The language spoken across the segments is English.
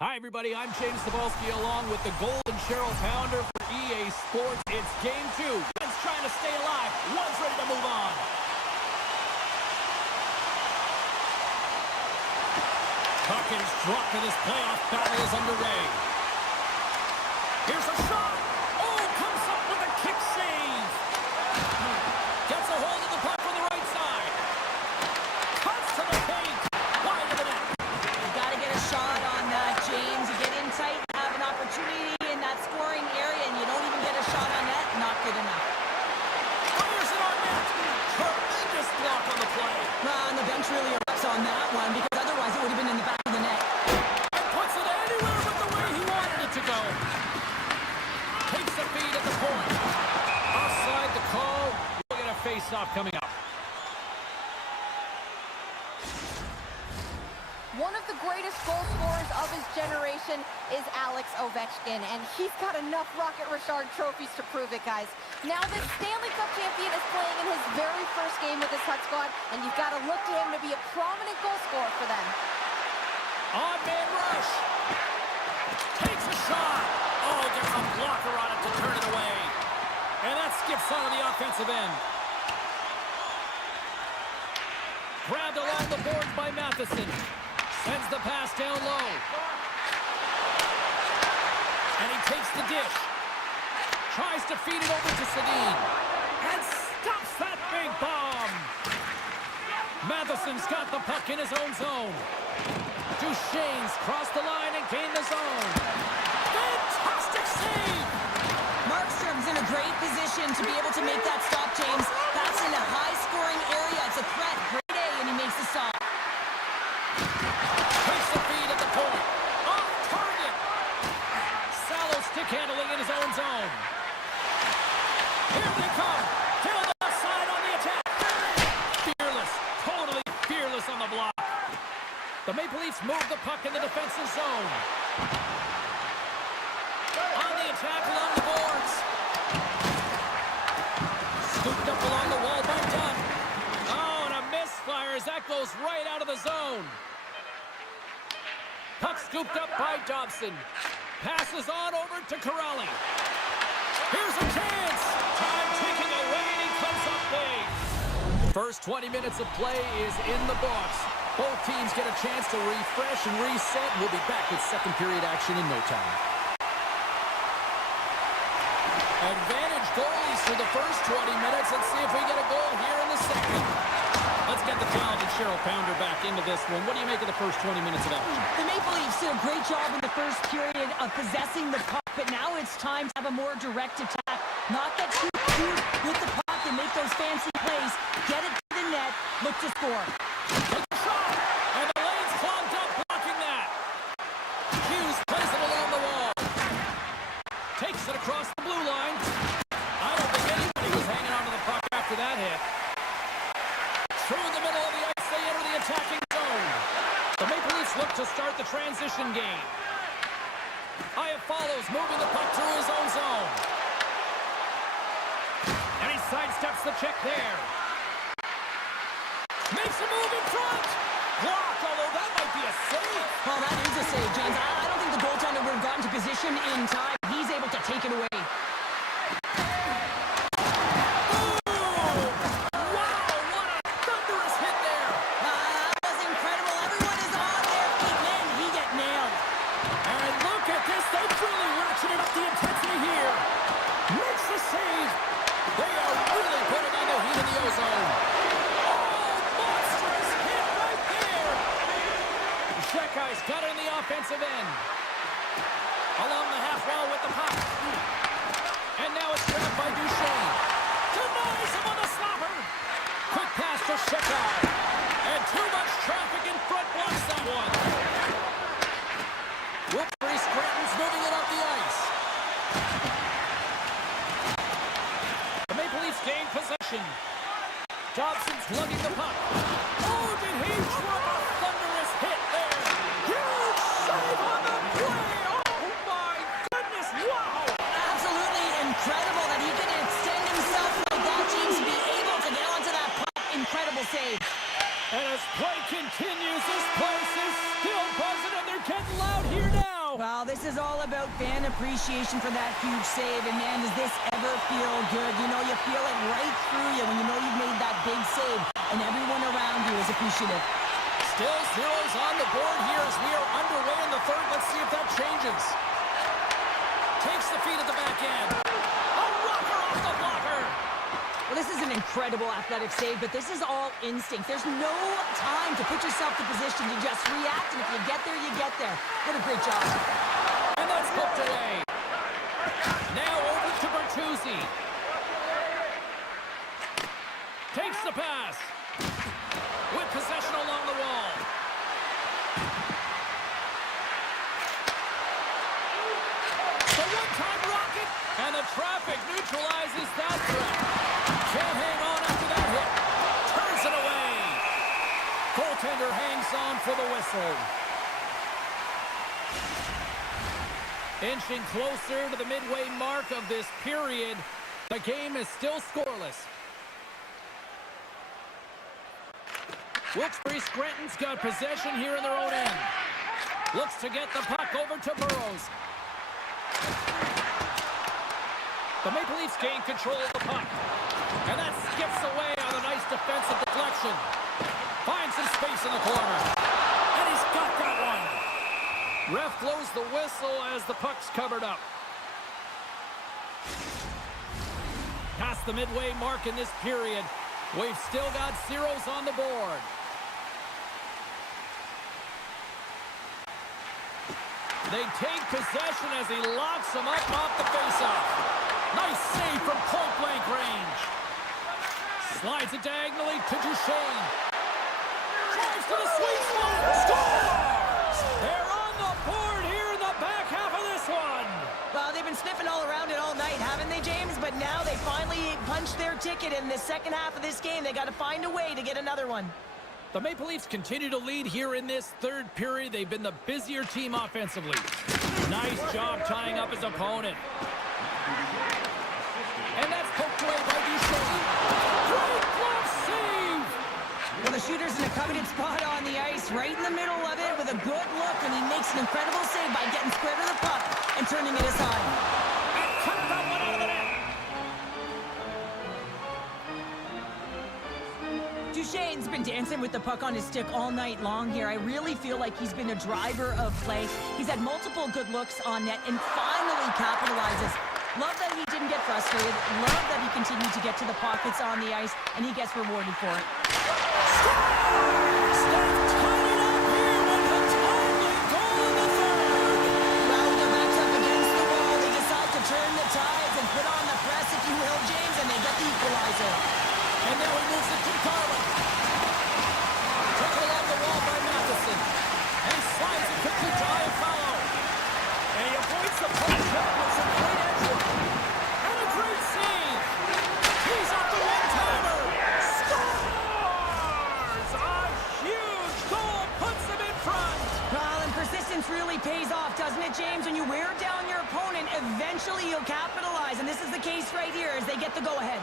Hi, everybody. I'm James Cebulski along with the Golden Cheryl Pounder for EA Sports. It's game two. One's trying to stay alive. One's ready to move on. Puck is dropped and this playoff battle is underway. Here's a shot. Oh, comes up with a kick save. Gets a hold of the puck from the right side. Cuts to the paint. Wide of the net. You got to get a shot on that, James. You get in tight, have an opportunity in that scoring area, and you don't even get a shot on net. Not good enough. Fires it on net. Tremendous block on the play. And the bench really erupts on that one, because otherwise it would have been in the back of the net. And puts it anywhere but the way he wanted it to go. Takes the feed at the point. Offside the call. We'll get a face-off coming up. One of the greatest goal scorers of his generation is Alex Ovechkin, and he's got enough Rocket Richard trophies to prove it, guys. Now the Stanley Cup champion is playing in his very first game with his Hut squad, and you've got to look to him to be a prominent goal scorer for them. On-man rush. Takes a shot. Oh, gets a blocker on it to turn it away. And that skips out of the offensive end. Grabbed along the boards by Matheson. Sends the pass down low. And he takes the dish. Tries to feed it over to Sedin. And stops that big bomb. Matheson's got the puck in his own zone. Duchesne's crossed the line and gained the zone. Fantastic save! Markstrom's in a great position to be able to make that stop, James. That's in a high-scoring area. It's a threat. Great A, and he makes the stop. Takes the feed at the point. Off target. Salo stick handling in his own zone. Here they come. To the left side on the attack. Fearless. Totally fearless on the block. The Maple Leafs move the puck in the defensive zone. On the attack along the boards. Scooped up along the wall by Dunn. Oh, and a misfire as that goes right out of the zone. Puck scooped up by Dobson. Passes on over to Corrali. Here's a chance. Time ticking away, and he comes up big. First 20 minutes of play is in the books. Both teams get a chance to refresh and reset. We'll be back with second period action in no time. Advantage goalies for the first 20 minutes. Let's see if we get a goal here in the second. Let's get the talented Cheryl Pounder back into this one. What do you make of the first 20 minutes of action? The Maple Leafs did a great job in the first period of possessing the puck, but now it's time to have a more direct attack. Not get too cute with the puck and make those fancy plays. Get it to the net, look to score. Take a shot, and the lane's clogged up blocking that. Hughes plays it along the wall. Takes it across the blue line. I don't think anybody was hanging on to the puck after that hit. Through the middle of the ice, they enter the attacking zone. The Maple Leafs look to start the transition game. Aya follows, moving the puck through his own zone. And he sidesteps the check there. Makes a move in front. Blocked, although that might be a save. Well, that is a save, James. I don't think the goaltender would have gotten to position in time. He's able to take it away. Shekai's got it in the offensive end. Along the half wall with the puck. And now it's grabbed by Duchesne. Denies him on the slapper. Quick pass to Shekai. And too much traffic in front blocks that one. Wilkes-Barre Scranton's moving it up the ice. The Maple Leafs gain possession. Dobson's lugging the puck. Oh, did he drop a thunderous hit there? Huge save on the play! Oh my goodness, wow! Absolutely incredible that he can extend himself like that, James, to be able to get onto that puck. Incredible save. And as play continues, this place is still buzzing and they're getting loud here now. Well, this is all about fan appreciation for that huge save. And, man, does this ever feel good? You know, you feel it right through you when you know you've made that big save, and everyone around you is appreciative. Still zeros on the board here as we are underway in the third. Let's see if that changes. Takes the feed at the back end. A rocker off the blocker. Well, this is an incredible athletic save, but this is all instinct. There's no time to put yourself in position to just react, and if you get there, you get there. What a great job. And that's hooked away. Now over to Bertuzzi. Takes the pass. With possession along the wall. The one-time rocket, and the traffic neutralizes that threat. Can't hang on after that hit. Turns it away. Goaltender hangs on for the whistle. Inching closer to the midway mark of this period. The game is still scoreless. Wilkes-Barre Scranton's got possession here in their own end. Looks to get the puck over to Burrows. The Maple Leafs gain control of the puck. And that skips away on a nice defensive deflection. Finds some space in the corner. And he's got that one. Ref blows the whistle as the puck's covered up. Past the midway mark in this period. We've still got zeros on the board. They take possession as he locks him up off the faceoff. Nice save from point-blank range. Slides it diagonally to Duchesne. Drives to the sweet spot. Scores! They're on the board here in the back half of this one. Well, they've been sniffing all around it all night, haven't they, James? But now they finally punched their ticket in the second half of this game. They got to find a way to get another one. The Maple Leafs continue to lead here in this third period. They've been the busier team offensively. Nice job tying up his opponent. And that's poked away by Duchesne. Great glove save! Well, the shooter's in a coveted spot on the ice, right in the middle of it with a good look, and he makes an incredible save by getting square to the puck and turning it aside. And cut that one out of the net. Duchesne's been dancing with the puck on his stick all night long here. I really feel like he's been a driver of play. He's had multiple good looks on net and finally capitalizes. Love that he didn't get frustrated. Love that he continued to get to the pockets on the ice, and he gets rewarded for it. Scores! They've tied it up here with a timely goal in the third. Well, with their backs up against the wall, they decide to turn the tides and put on the press, if you will, James, and they get the equalizer. And now he moves it to Carlin. Taken along the wall by Matheson. And he slides it quickly to Iafallo. And he avoids the punch up with some great entry. And a great save. He's up the one-timer. Scores! A huge goal puts him in front. Well, and persistence really pays off, doesn't it, James? When you wear down your opponent, eventually you'll capitalize. And this is the case right here as they get the go-ahead.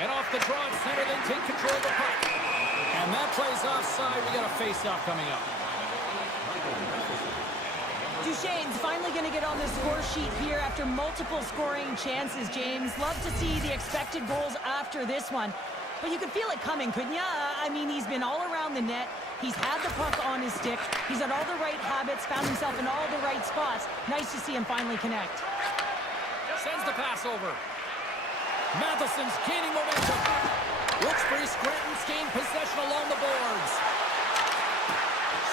And off the draw at center, they take control of the puck. And that plays offside. We got a face-off coming up. Duchesne's finally going to get on the score sheet here after multiple scoring chances, James. Love to see the expected goals after this one. But you could feel it coming, couldn't you? I mean, he's been all around the net. He's had the puck on his stick. He's had all the right habits, found himself in all the right spots. Nice to see him finally connect. Sends the pass over. Matheson's gaining momentum. Wilkes-Barre Scranton's gained possession along the boards.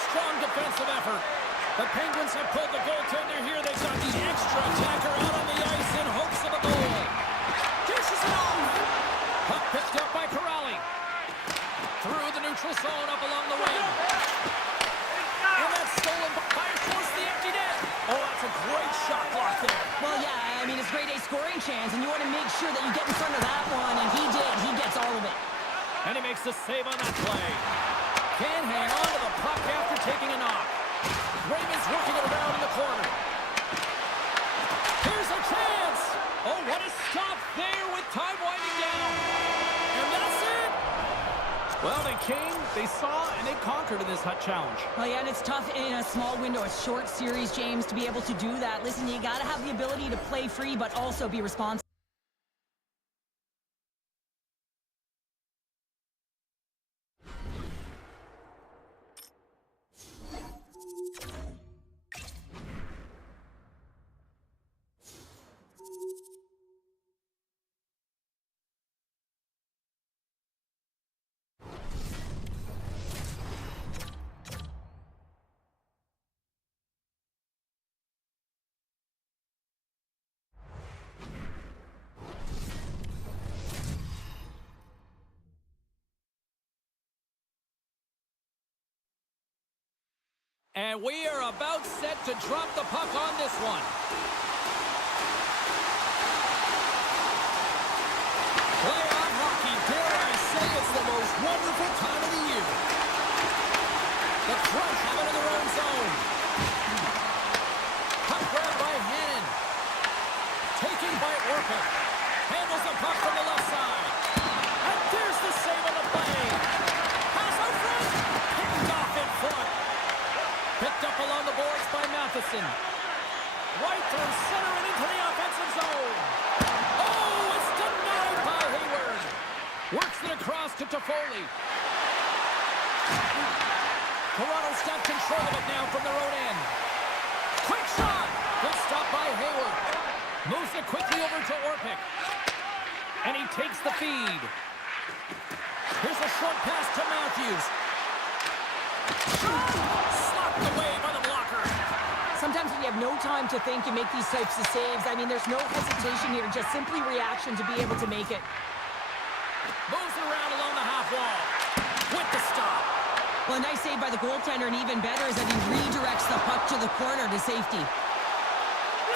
Strong defensive effort. The Penguins have pulled the goaltender here. They've got the extra attacker out on the ice in hopes of a goal. Dishes it off. Puck picked up by Corrali. Through the neutral zone up along the wing. And that's stolen by Fires towards the empty net. Oh, that's a great shot block there. Well, yeah, I mean, it's grade A scoring chance, and you want to make sure that you get in front of that one, and he did. He gets all of it. And he makes the save on that play. Can't hang on to the puck after taking a knock. Raymond's working it around in the corner. Here's a chance. Oh, what a stop there with time winding down. And that's it. Well, they came, they saw, and they conquered in this hut challenge. Well, yeah, and it's tough in a small window, a short series, James, to be able to do that. Listen, you got to have the ability to play free, but also be responsible. And we are about set to drop the puck on this one. Playoff hockey, dare I say, it's the most wonderful time of the year. The Crunch have it in their own zone. Puck grab by Hannon. Taken by Orpik. Handles the puck from the left side. And there's the save on the play. Pass out front. Picked off in front. Picked up along the boards by Matheson. Right through center and into the offensive zone. Oh, it's denied by Hayward. Works it across to Toffoli. Toronto's got control of it now from their own end. Quick shot. Good stop by Hayward. Moves it quickly over to Orpik. And he takes the feed. Here's a short pass to Matthews. Slapped away by the blocker. Sometimes when you have no time to think, you make these types of saves. I mean, there's no hesitation here, just simply reaction to be able to make it. Moves it around along the half wall. With the stop. Well, a nice save by the goaltender, and even better is that he redirects the puck to the corner to safety.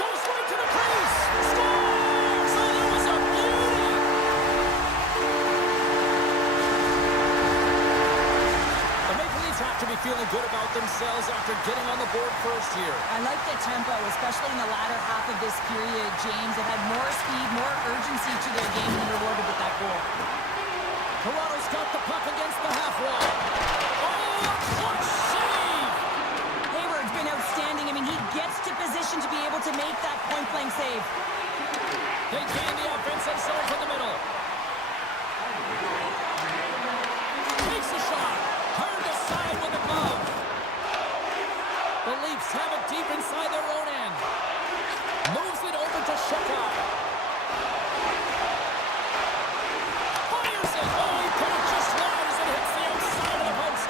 Goes right to the crease. Scores! Oh, that was a beauty! The Maple Leafs have to be feeling good about themselves after getting on the board first here. I like the tempo, especially in the latter half of this period, James. It had more speed, more urgency to their game than rewarded with that goal. Toronto's got the puck against the half wall. Oh, a clutch save! Hayward's been outstanding. I mean, he gets to position to be able to make that point-blank save. They gain the offensive zone from the middle. Takes a shot. Turned aside with the glove. The Leafs have it deep inside their own end. Moves it over to Shekai. Fires it. Oh, he put it just wide as it hits the outside of the post.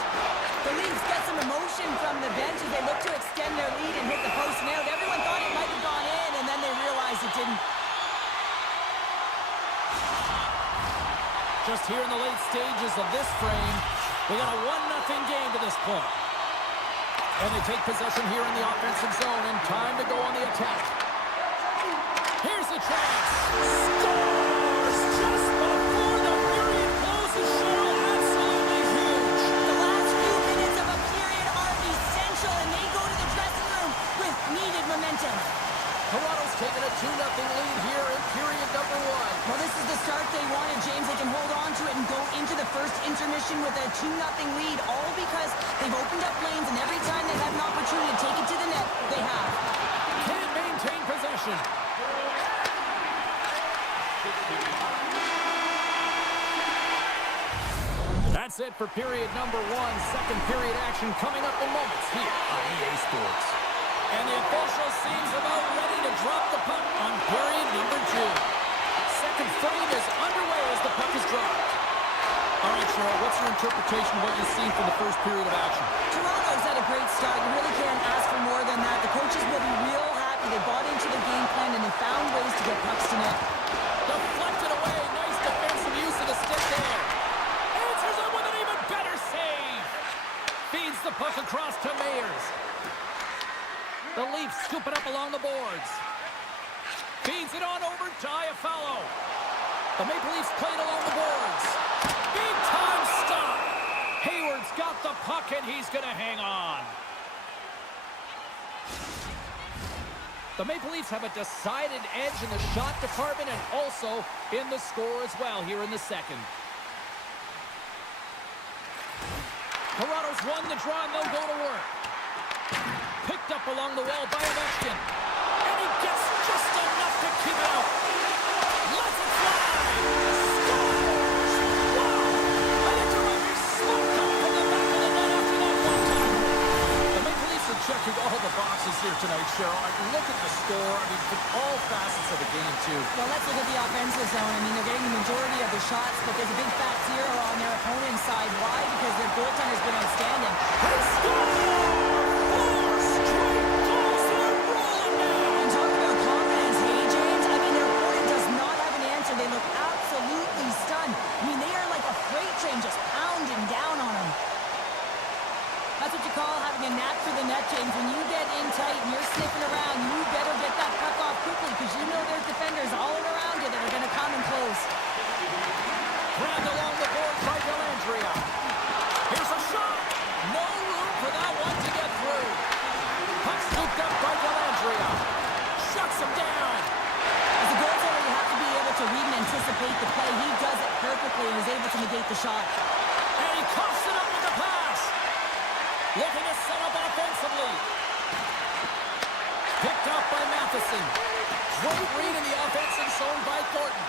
The Leafs get some emotion from the bench as they look to extend their lead and hit the post and out. Everyone thought it might have gone in, and then they realized it didn't. Just here in the late stages of this frame, we got a 1-0 game to this point. And they take possession here in the offensive zone, and time to go on the attack. Here's the chance. Scores just before the period closes. Cheryl, absolutely huge. The last few minutes of a period are essential, and they go to the dressing room with needed momentum. Toronto's taking a 2-0 lead here in period number 1. Well, this is the start they wanted, James. They can hold on to it and go into the first intermission with a 2-0 lead, all because they've opened up lanes, and every time they've had an opportunity to take it to the net, they have. Can't maintain possession. That's it for period number 1. Second period action coming up in moments here on EA Sports. And the official seems about ready to drop the puck on period number 2. Second frame is underway as the puck is dropped. All right, Cheryl, what's your interpretation of what you've seen from the first period of action? Toronto's had a great start. You really can't ask for more than that. The coaches will be real happy. They bought into the game plan, and they found ways to get pucks to net. Deflected away. Nice defensive use of the stick there. Answers up with an even better save. Feeds the puck across to Meyers. The Leafs scoop it up along the boards. Feeds it on over to Iafallo. The Maple Leafs play it along the boards. Big time stop. Hayward's got the puck, and he's going to hang on. The Maple Leafs have a decided edge in the shot department and also in the score as well here in the second. Toronto's won the draw, and they'll go to work. Picked up along the wall by Ovechkin. And he gets just enough to keep it out. Lets it fly. Scores! Wow! I think there might be smoke coming from the back of the net after that one-timer. The Maple Leafs are checking all the boxes here tonight, Cheryl. I mean, look at the score. I mean, from all facets of the game, too. Well, let's look at the offensive zone. I mean, they're getting the majority of the shots, but there's a big fat zero on their opponent's side. Why? Because their goaltender's been outstanding. They score! 4 straight goals. They're rolling now. And talk about confidence, hey, James? I mean, their opponent does not have an answer. They look absolutely stunned. I mean, they are like a freight train just pounding down on them. That's what you call having a knack for the net, James. When you get in tight and you're sniffing around, you better get that puck off quickly because you know there's defenders all around you that are going to come and close. Grabbed along the board by Dellandrea. Here's a shot. No room for that one to get through. Puck scooped up by Dellandrea. Shuts him down. As a goaltender, you have to be able to read and anticipate the play. He does it perfectly and is able to negate the shot. And he coughs it up with the pass. Looking to set up offensively. Picked up by Matheson. Great read in the offensive zone by Thornton.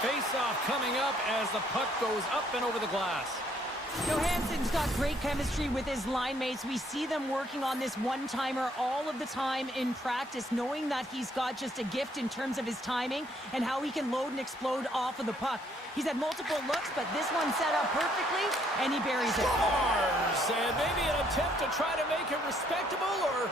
Face-off coming up as the puck goes up and over the glass. Johansson's got great chemistry with his line mates. We see them working on this one-timer all of the time in practice, knowing that he's got just a gift in terms of his timing and how he can load and explode off of the puck. He's had multiple looks, but this one set up perfectly, and he buries it. Scores! And maybe an attempt to try to make it respectable, or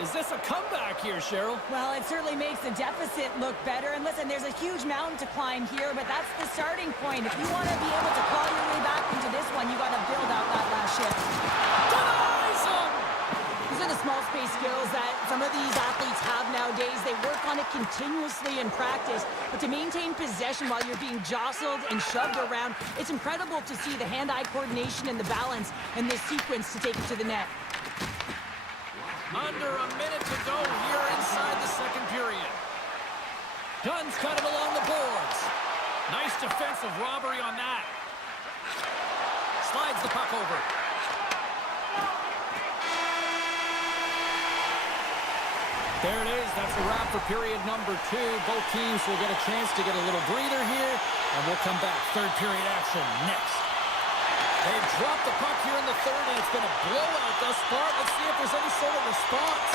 is this a comeback here, Cheryl? Well, it certainly makes the deficit look better. And listen, there's a huge mountain to climb here, but that's the starting point. If you want to be able to claw your way back into this one, you got to build out that last shift. Denies him! These are the small space skills that some of these athletes have nowadays. They work on it continuously in practice, but to maintain possession while you're being jostled and shoved around, it's incredible to see the hand-eye coordination and the balance in this sequence to take it to the net. Under a minute to go here inside the second period. Dunn's cut him along the boards. Nice defensive robbery on that. Slides the puck over. There it is. That's a wrap for period number 2. Both teams will get a chance to get a little breather here, and we'll come back. Third period action next. They've dropped the puck here in the third, and it's been a blowout thus far. Let's see if there's any sort of response.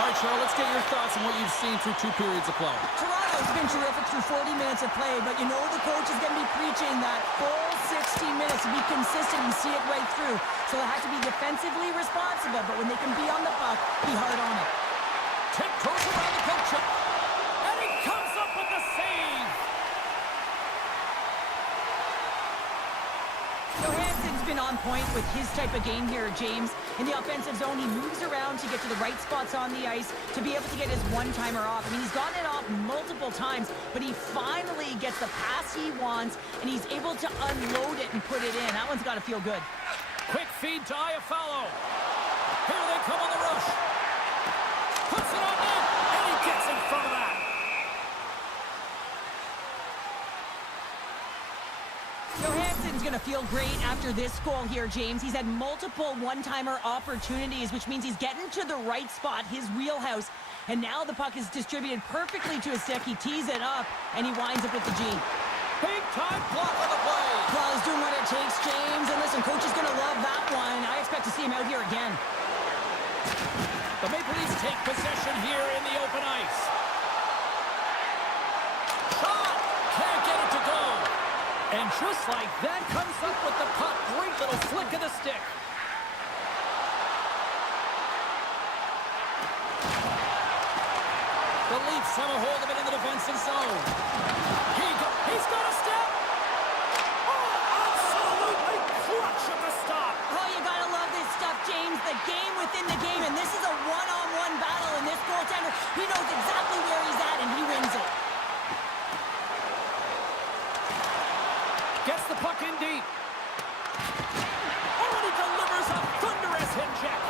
All right, Charles, let's get your thoughts on what you've seen through 2 periods of play. Toronto's been terrific through 40 minutes of play, but you know the coach is going to be preaching that full 60 minutes to be consistent and see it right through. So it has to be defensively responsible, but when they can be on the puck, be hard on it. Tiptoes around the poke check. And he comes up with the save. Johansson's been on point with his type of game here, James. In the offensive zone, he moves around to get to the right spots on the ice to be able to get his one-timer off. I mean, he's gotten it off multiple times, but he finally gets the pass he wants, and he's able to unload it and put it in. That one's got to feel good. Quick feed to Iafallo. Here they come on the rush. Puts it on net, and he gets in front of that. Johansson's going to feel great after this goal here, James. He's had multiple one-timer opportunities, which means he's getting to the right spot, his wheelhouse. And now the puck is distributed perfectly to his stick. He tees it up, and he winds up with the G. Big-time block on the play. Well, he's doing what it takes, James. And listen, coach is going to love that one. I expect to see him out here again. The Maple Leafs take possession here in the open ice. Shot! Can't get it to go. And just like that, comes up with the puck. Great little flick of the stick. The Leafs have a hold of it in the defensive zone. He's got a step. Oh, absolutely clutch at the stop. Oh, you gotta love this stuff, James. The game within the game, and this is a one-on-one battle, and this goaltender, he knows exactly where he's at, and he wins it. Gets the puck in deep. Oh, and he delivers a thunderous hit check.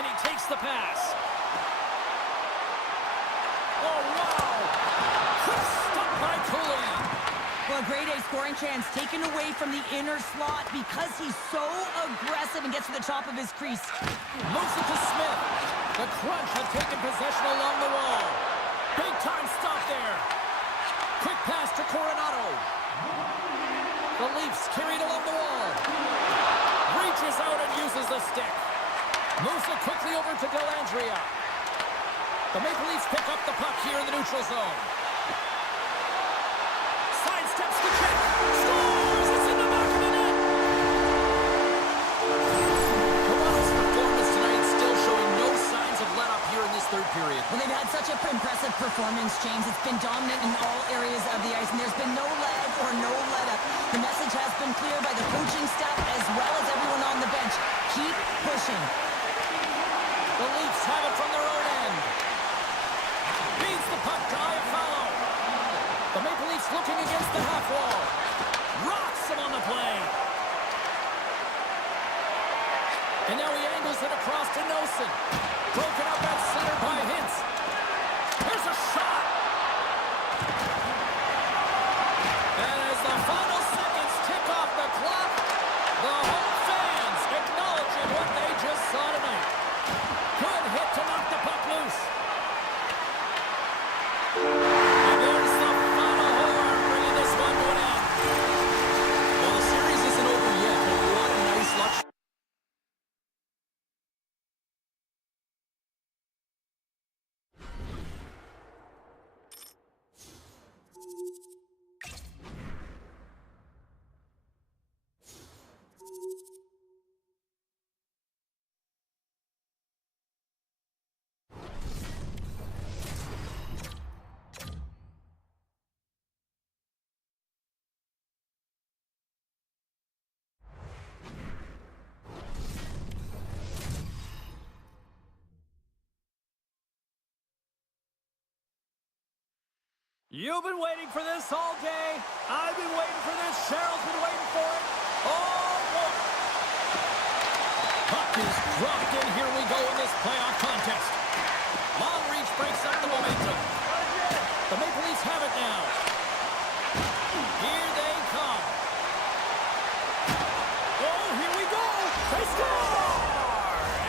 And he takes the pass. Oh, wow. A grade A scoring chance taken away from the inner slot because he's so aggressive and gets to the top of his crease. Moves it to Smith. The Crunch have taken possession along the wall. Big time stop there. Quick pass to Coronado. The Leafs carried along the wall. Reaches out and uses the stick. Moves it quickly over to Dellandrea. The Maple Leafs pick up the puck here in the neutral zone. Sidesteps the check. Scores! It's in the back of the net. Toronto's performance tonight still showing no signs of let up here in this third period. Well, they've had such an impressive performance, James. It's been dominant in all areas of the ice, and there's been no lag or no let-up. The message has been clear by the coaching staff as well as everyone on the bench. Keep pushing. The Leafs have it from their own end. Beats the puck to Iafallo. The Maple Leafs looking against the half wall. Rocks him on the play. And now he angles it across to Nelson. Broken up at center by Hintz. Here's a shot. And as the final seconds tick off the clock, the home fans acknowledging what they just saw tonight. Good hit to knock the puck loose. And there's the final horn, bringing this one to an end. Well, the series isn't over yet, but what a nice luxury. You've been waiting for this all day. I've been waiting for this. Cheryl's been waiting for it. Oh, boy. Puck is dropped in. Here we go in this playoff contest. Long reach breaks up the momentum. The Maple Leafs have it now. Here they come. Oh, here we go. They score!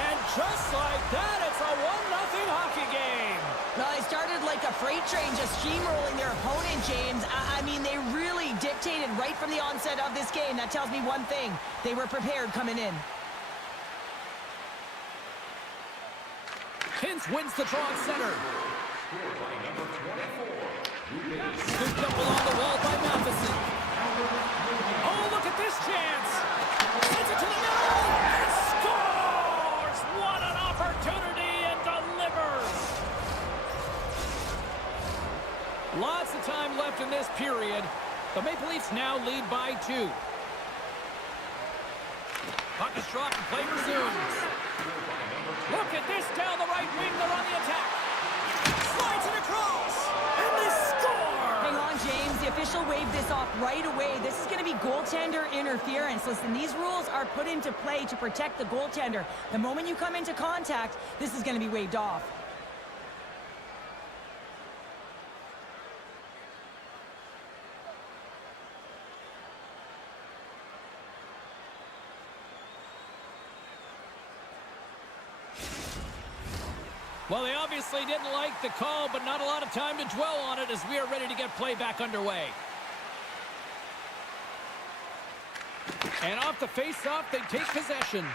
And just like that, it's a 1-0 hockey game. No, they started like a freight train just steamrolling their opponent, James. I mean, they really dictated right from the onset of this game. That tells me one thing. They were prepared coming in. Hintz wins the draw at center. Scooped up along the wall by Matheson. Oh, look at this chance. Sends it to the middle and scores! What an opportunity and delivers! Lots of time left in this period. The Maple Leafs now lead by 2. Puck is dropped and play resumes. Look at this down the right wing. They're on the attack. Slides it across. And they score! Hang on, James. The official waved this off right away. This is going to be goaltender interference. Listen, these rules are put into play to protect the goaltender. The moment you come into contact, this is going to be waved off. Well, they obviously didn't like the call, but not a lot of time to dwell on it as we are ready to get play back underway. And off the face-off, they take possession.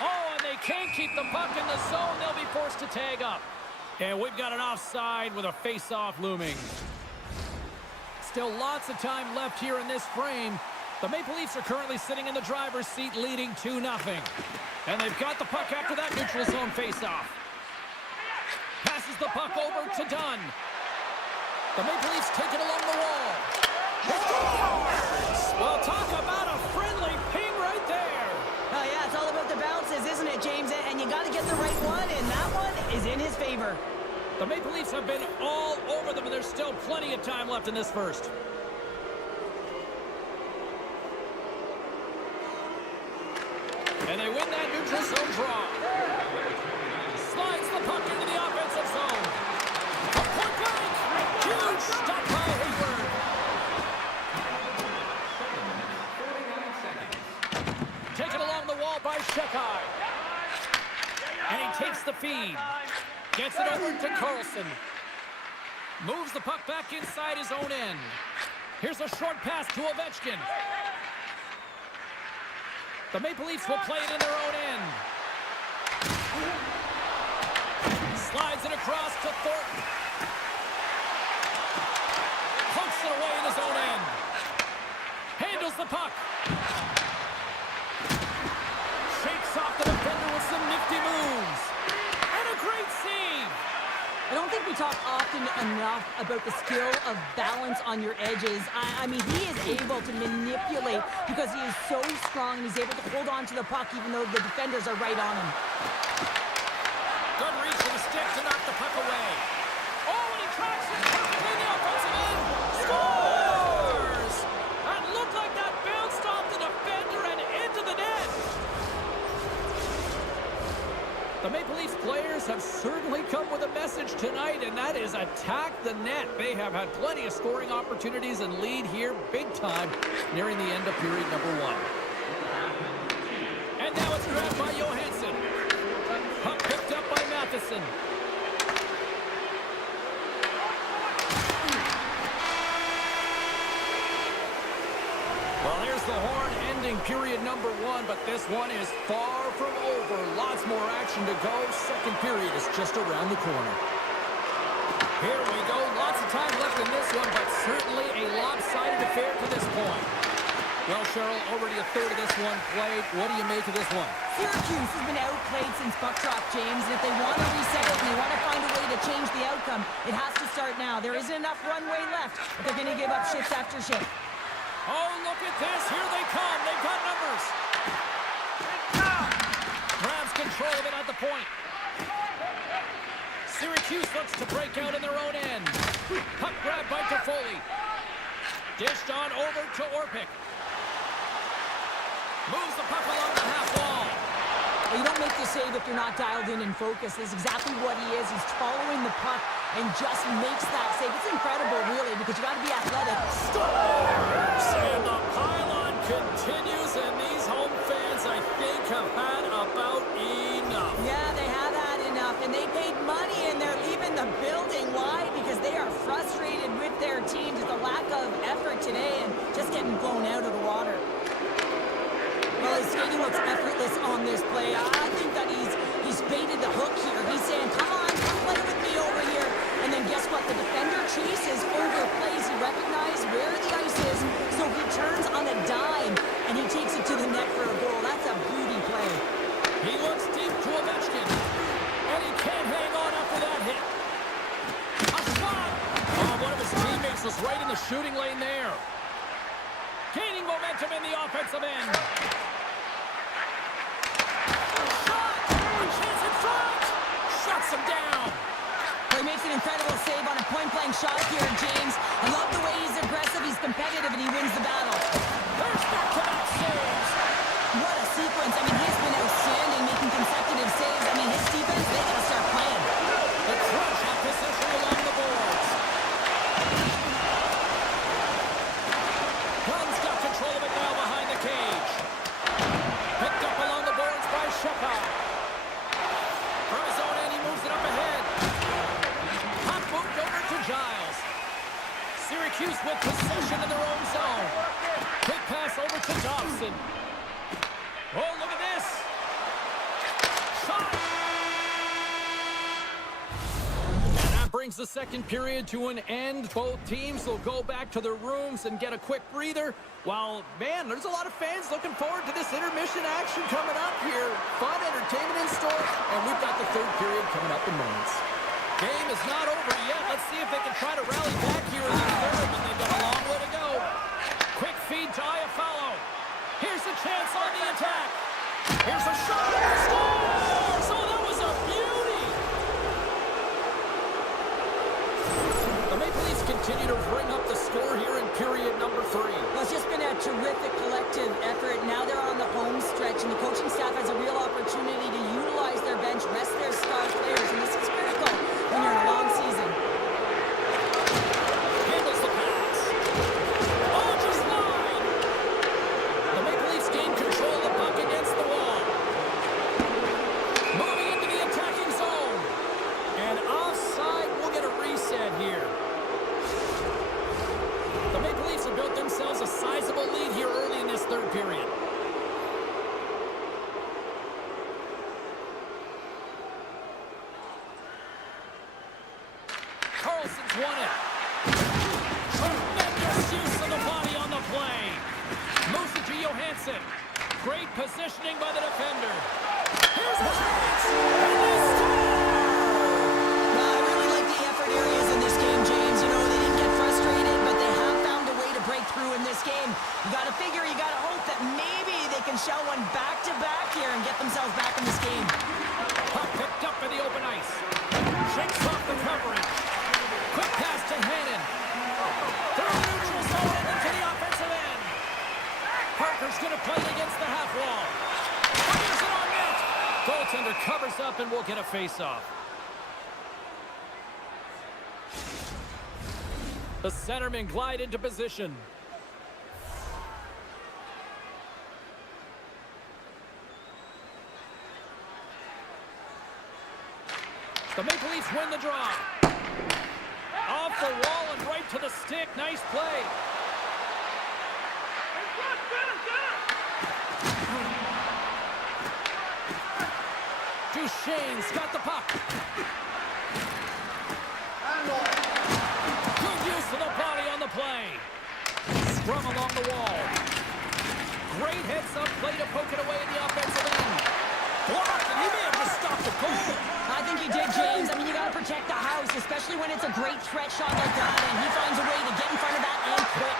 Oh, and they can't keep the puck in the zone. They'll be forced to tag up. And we've got an offside with a face-off looming. Still lots of time left here in this frame. The Maple Leafs are currently sitting in the driver's seat, leading 2-0. And they've got the puck after that neutral zone face-off. Passes the puck over to Dunn. The Maple Leafs take it along the wall. Well, talk about a friendly ping right there. Oh, yeah, it's all about the bounces, isn't it, James? And you got to get the right one, and that one is in his favor. The Maple Leafs have been all over them, and there's still plenty of time left in this first. And they win that neutral zone draw. Slides the puck into the offensive zone. A point blank. Huge stop by Hayward. Gets it over to Carlson. Moves the puck back inside his own end. Here's a short pass to Ovechkin. The Maple Leafs will play it in their own end. Slides it across to Thornton. Pokes it away in his own end. Handles the puck. Shakes off the defender with some nifty moves. And a great save. I don't think we talk often enough about the skill of balance on your edges. I mean, he is able to manipulate because he is so strong and he's able to hold on to the puck even though the defenders are right on him. Good reach with the stick to knock the puck away. Oh, and he tracks it perfectly in the offensive end. Scores! And looked like that bounced off the defender and into the net. The Maple Leafs players have certainly come with a message tonight, and that is attack the net. They have had plenty of scoring opportunities and lead here big time nearing the end of period number 1. And now it's grabbed by Johansson. Puck picked up by Matheson. Well, here's the horn ending period number 1, but this one is far from over. Lots more action to go. Second period is just around the corner. Here we go. Lots of time left in this one, but certainly a lopsided affair to this point. Well, Cheryl, already a third of this one played. What do you make of this one? Syracuse has been outplayed since puck drop, James, and if they want to reset it and they want to find a way to change the outcome, it has to start now. There isn't enough runway left. They're going to give up shift after shift. Oh, look at this. Here they come. They've got numbers. Grabs control of it at the point. Syracuse looks to break out in their own end. Puck grab by Toffoli. Dished on over to Orpik. Moves the puck along the half wall. Well, you don't make the save if you're not dialed in and focused. That's exactly what he is. He's following the puck and just makes that save. It's incredible, really, because you got to be athletic. Scores! And the pylon continues, and these home fans, I think, have had about enough. Yeah, they have had enough, and they paid money, and they're leaving the building. Why? Because they are frustrated with their team. Just a lack of effort today and just getting blown out of the water. Well, his skating looks effortless on this play. I think that he's baited the hook here. He's saying, come on, come play with me over here. And then guess what? The defender chases, overplays. He recognizes where the ice is, so he turns on a dime, and he takes it to the net for a goal. That's a beauty play. He looks deep to Ovechkin, and he can't hang on after that hit. A shot! Oh, one of his teammates was right in the shooting lane there. Gaining momentum in the offensive end. Shuts him down. Well, he makes an incredible save on a point-blank shot here, James. I love the way he's aggressive, he's competitive, and he wins the battle. There's back-to-back saves. What a sequence. I mean, he's been outstanding, making consecutive saves. I mean, his defense, they got to start playing. The crunch of position along the boards. Gunn's got control of it now behind the cage. Picked up along the boards by Sheppard. From his own end, he moves it up ahead. Puck moved over to Giles. Syracuse with possession in their own zone. Quick pass over to Dobson. Oh, look at this. Shot! And that brings the second period to an end. Both teams will go back to their rooms and get a quick breather. While, man, there's a lot of fans looking forward to this intermission action coming up here. Fun entertainment in store, and we've got the third period coming up in moments. Game is not over yet. Let's see if they can try to rally back here in the third, but they've got a long way to go. Quick feed to Iafallo. Here's a chance on the attack. Here's a shot. Scores! Oh, that was a beauty. The Maple Leafs continue to bring up the score here in period number 3. Well, it's just been a terrific collective effort. Now they're on the home stretch, and the coaching staff has a real opportunity to utilize their bench, rest their star players, and this is critical when you're in a long season. Handles the pass. Oh, just wide. The Maple Leafs gain control of the puck against the wall. Moving into the attacking zone. And won it. Tremendous use of the body on the play. Moves it to Johansson. Great positioning by the defender. Here's a chance. And they score! I really like the effort areas in this game, James. You know, they didn't get frustrated, but they have found a way to break through in this game. You got to figure, you got to hope that maybe they can shell one back-to-back here and get themselves back in this game. Puck picked up in the open ice. Shakes off the coverage. Quick pass to Hannon. Through the neutral zone and into the offensive end. Parker's going to play it against the half wall. Fires it on net. Goaltender covers up and will get a face-off. The centermen glide into position. The Maple Leafs win the draw. Off the wall and right to the stick. Nice play. Duchesne's got the puck. Good use of the body on the play. Scrum along the wall. Great heads-up play to poke it away in the offensive end. Blocked, and he may have just stopped the goal. I think he did, James. I mean, you got to protect the house, especially when it's a great threat shot like that, and he finds a way to get in front of that and quick.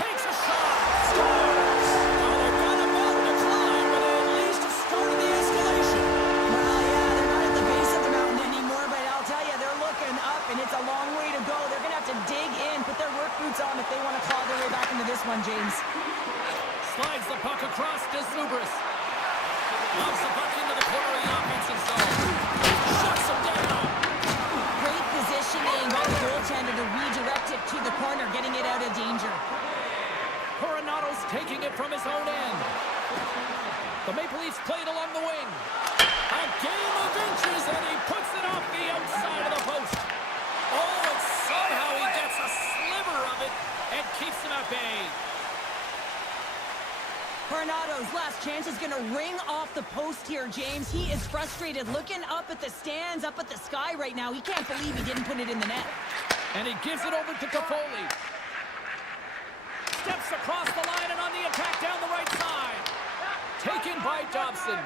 Takes a shot. Scores. Now they've got a mountain to climb, but at least it started the escalation. Well, yeah, they're not at the base of the mountain anymore, but I'll tell you, they're looking up, and it's a long way to go. They're going to have to dig in, put their work boots on if they want to claw their way back into this one, James. Slides the puck across to Zubris. Lobs the puck into the corner of the offensive zone. Shuts him down. Great positioning by the goaltender to redirect it to the corner, getting it out of danger. Coronato's taking it from his own end. The Maple Leafs played along the wing. A game of inches, and he puts it off the outside of the post. Oh, and somehow he gets a sliver of it and keeps him at bay. Coronato's last chance is going to ring off the post here, James. He is frustrated, looking up at the stands, up at the sky right now. He can't believe he didn't put it in the net. And he gives it over to Toffoli. Steps across the line and on the attack down the right side. Taken by Dobson.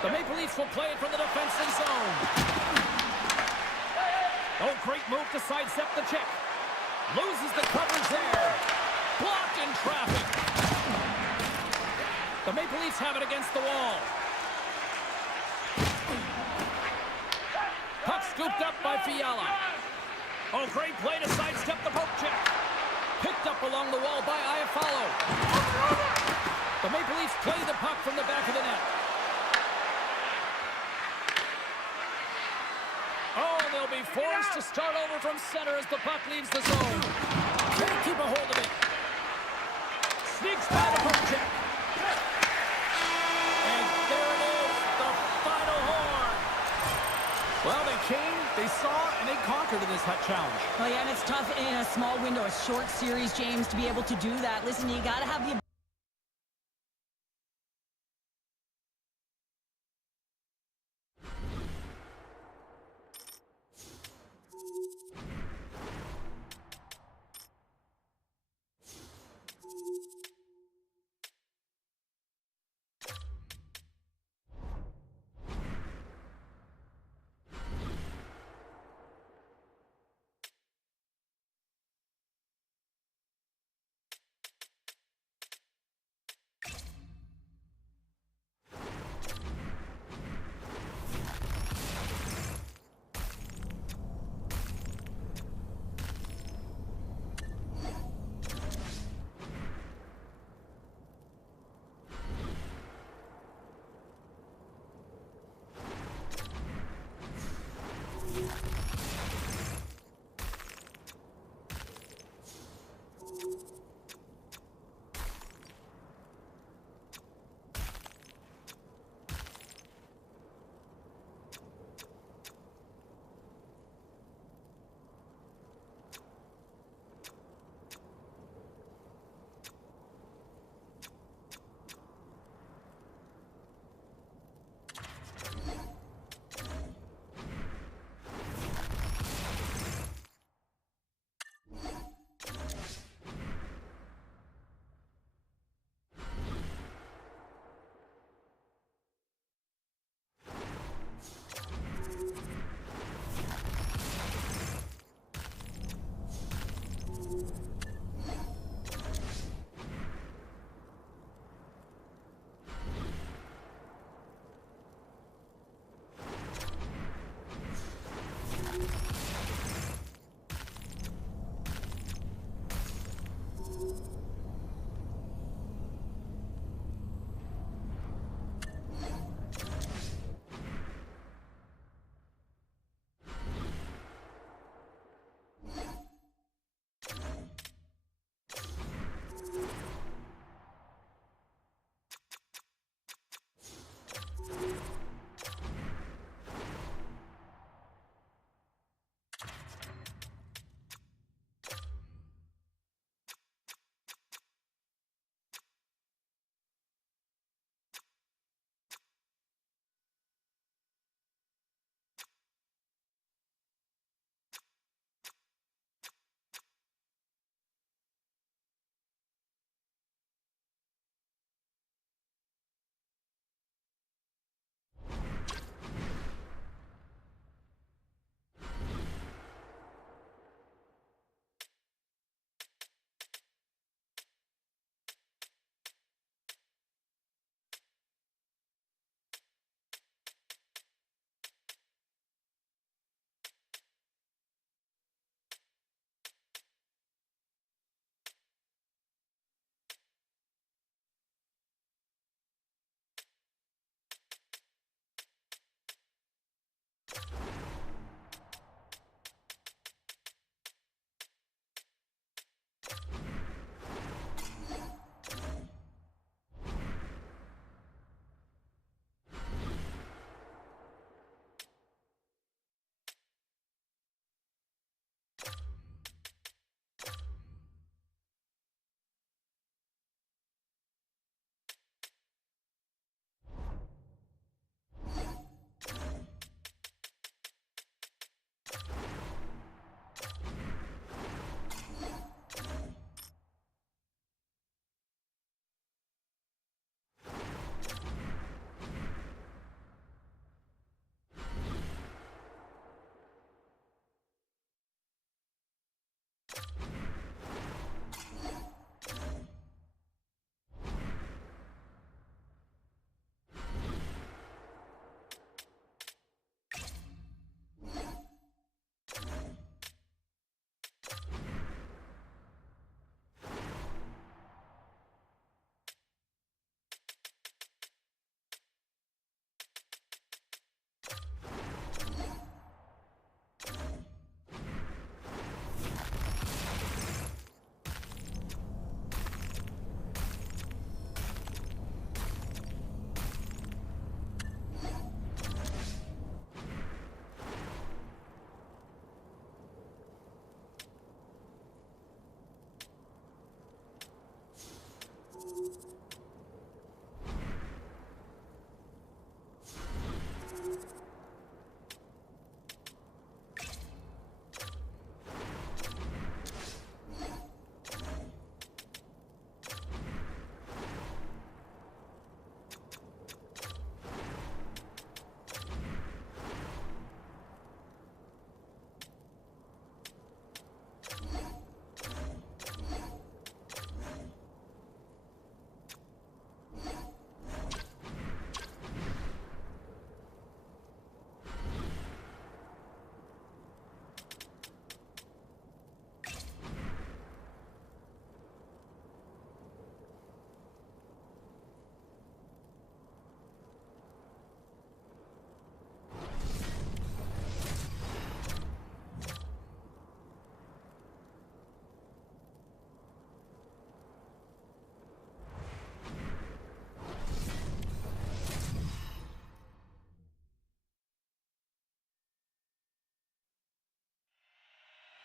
The Maple Leafs will play it from the defensive zone. Oh, great move to sidestep the check. Loses the coverage there. Blocked in traffic. The Maple Leafs have it against the wall. Puck scooped up by Fiala. Oh, great play to sidestep the poke check. Picked up along the wall by Iafallo. The Maple Leafs play the puck from the back of the net. Oh, they'll be forced to start over from center as the puck leaves the zone. Can't keep a hold of it. Sneaks by the poke check. Well, they came, they saw, and they conquered in this challenge. Well, yeah, and it's tough in a small window, a short series, James, to be able to do that. Listen, you got to have the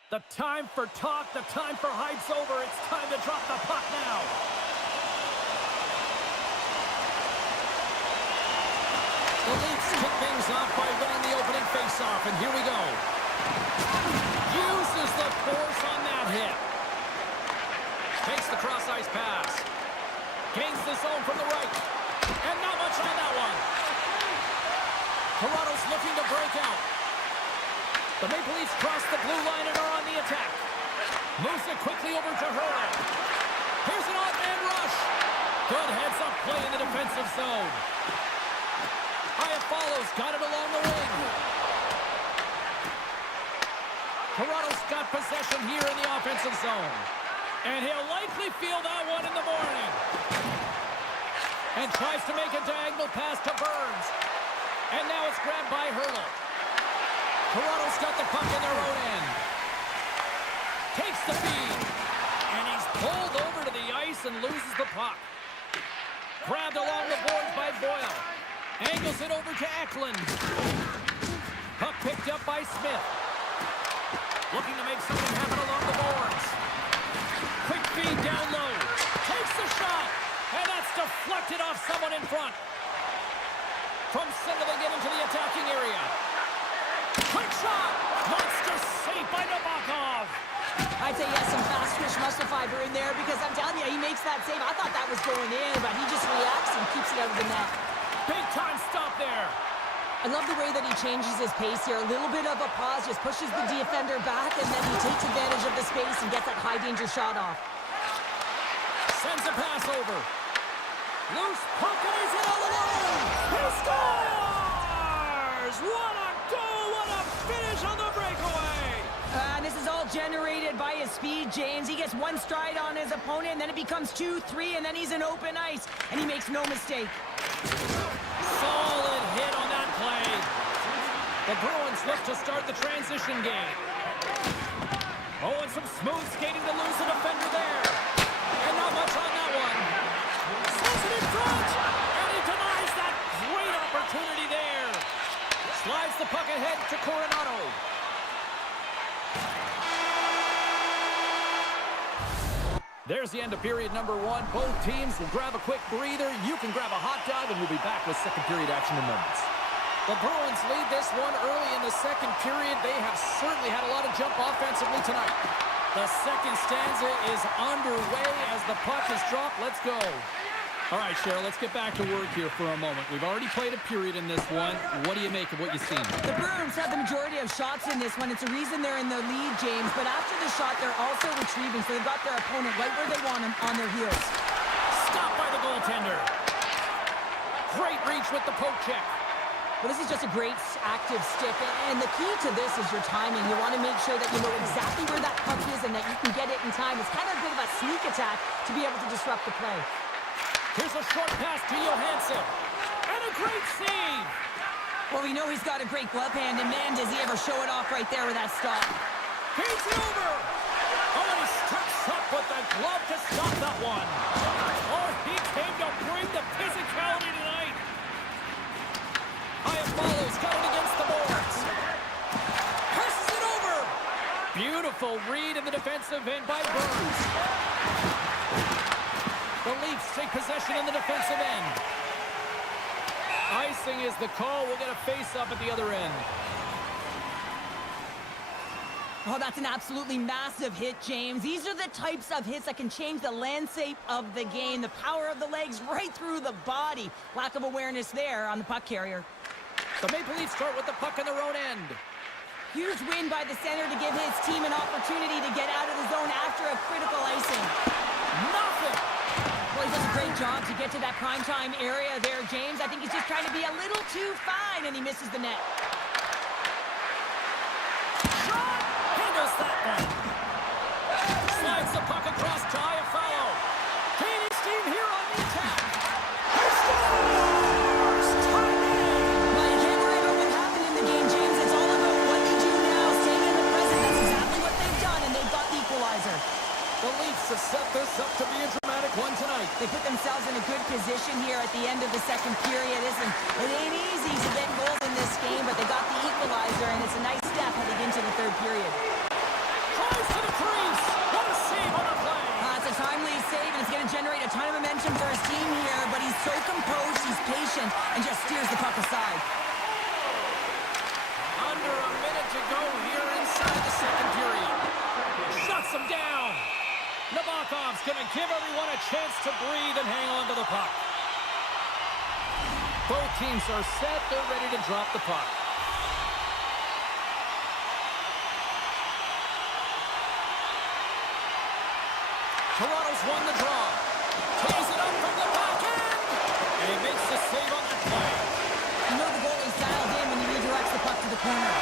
The time for talk, the time for hype's over. It's time to drop the puck now. The Leafs kick things off by winning the opening faceoff, and here we go. Uses the force on that hit. Takes the cross-ice pass. Gains the zone from the right. And not much on that one. Toronto's looking to break out. The Maple Leafs cross the blue line and are on the attack. Moves it quickly over to Hurley. Here's an odd-man rush. Good heads-up play in the defensive zone. Follows, got it along the wing. Toronto's got possession here in the offensive zone. And he'll likely feel that one in the morning. And tries to make a diagonal pass to Burns. And now it's grabbed by Hurdle. Toronto's got the puck in their own end. Takes the feed. And he's pulled over to the ice and loses the puck. Grabbed along the boards by Boyle. Angles it over to Eklund. Puck picked up by Smith. Looking to make something happen along the boards. Quick feed down low. Takes the shot. And that's deflected off someone in front. From center they get into the attacking area. Quick shot. Monster save by Nabokov. I'd say he has some fast twitch muscle fiber in there because I'm telling you, he makes that save. I thought that was going in, but he just reacts and keeps it out of the net. Big time stop there. I love the way that he changes his pace here. A little bit of a pause, just pushes the defender back, and then he takes advantage of the space and gets that high-danger shot off. Sends a pass over. Loose puck and he's in all alone. He scores! What a goal! What a finish on the breakaway! This is all generated by his speed, James. He gets one stride on his opponent, and then it becomes 2, 3, and then he's in open ice, and he makes no mistake. Solid hit on that play. The Bruins look to start the transition game. Oh, and some smooth skating to lose the defender there. And not much on that one. Sends it in front. And he denies that great opportunity there. Slides the puck ahead to Coronado. There's the end of period number 1. Both teams will grab a quick breather. You can grab a hot dog, and we'll be back with second period action in moments. The Bruins lead this one early in the second period. They have certainly had a lot of jump offensively tonight. The second stanza is underway as the puck is dropped. Let's go. All right, Cheryl, let's get back to work here for a moment. We've already played a period in this one. What do you make of what you've seen? The Bruins have the majority of shots in this one. It's a reason they're in the lead, James. But after the shot, they're also retrieving, so they've got their opponent right where they want him on their heels. Stopped by the goaltender. Great reach with the poke check. Well, this is just a great active stick, and the key to this is your timing. You want to make sure that you know exactly where that puck is and that you can get it in time. It's kind of a bit of a sneak attack to be able to disrupt the play. Here's a short pass to Johansson. And a great save. Well, we know he's got a great glove hand, and man, does he ever show it off right there with that stop. Feeds it over. Oh, and he steps up with the glove to stop that one. Oh, he came to bring the physicality tonight. Iafallo's got it against the boards. Passes it over. Beautiful read in the defensive end by Burns. The Leafs take possession in the defensive end. Icing is the call. We'll get a face-up at the other end. Oh, that's an absolutely massive hit, James. These are the types of hits that can change the landscape of the game. The power of the legs right through the body. Lack of awareness there on the puck carrier. The Maple Leafs start with the puck in their own end. Huge win by the center to give his team an opportunity to get out of the zone after a critical icing. Nothing. Well, he does a great job to get to that primetime area there, James. I think he's just trying to be a little too fine, and he misses the net. Shot! Handles that one. Slides the puck across to Iafallo. Gaining steam here on the attack. He scores! Well, you can't worry about what happened in the game, James. It's all about what you do now, staying in the present. That's exactly what they've done, and they've got the equalizer. The Leafs have set this up to be a dramatic one tonight. They put themselves in a good position here at the end of the second period. It ain't easy to get goals in this game, but they got the equalizer, and it's a nice step heading into the third period. going to give everyone a chance to breathe and hang on to the puck. Both teams are set. They're ready to drop the puck. Toronto's won the draw. Tees it up from the back end. And he makes the save on that play. You know the goalie's dialed in when he redirects the puck to the corner.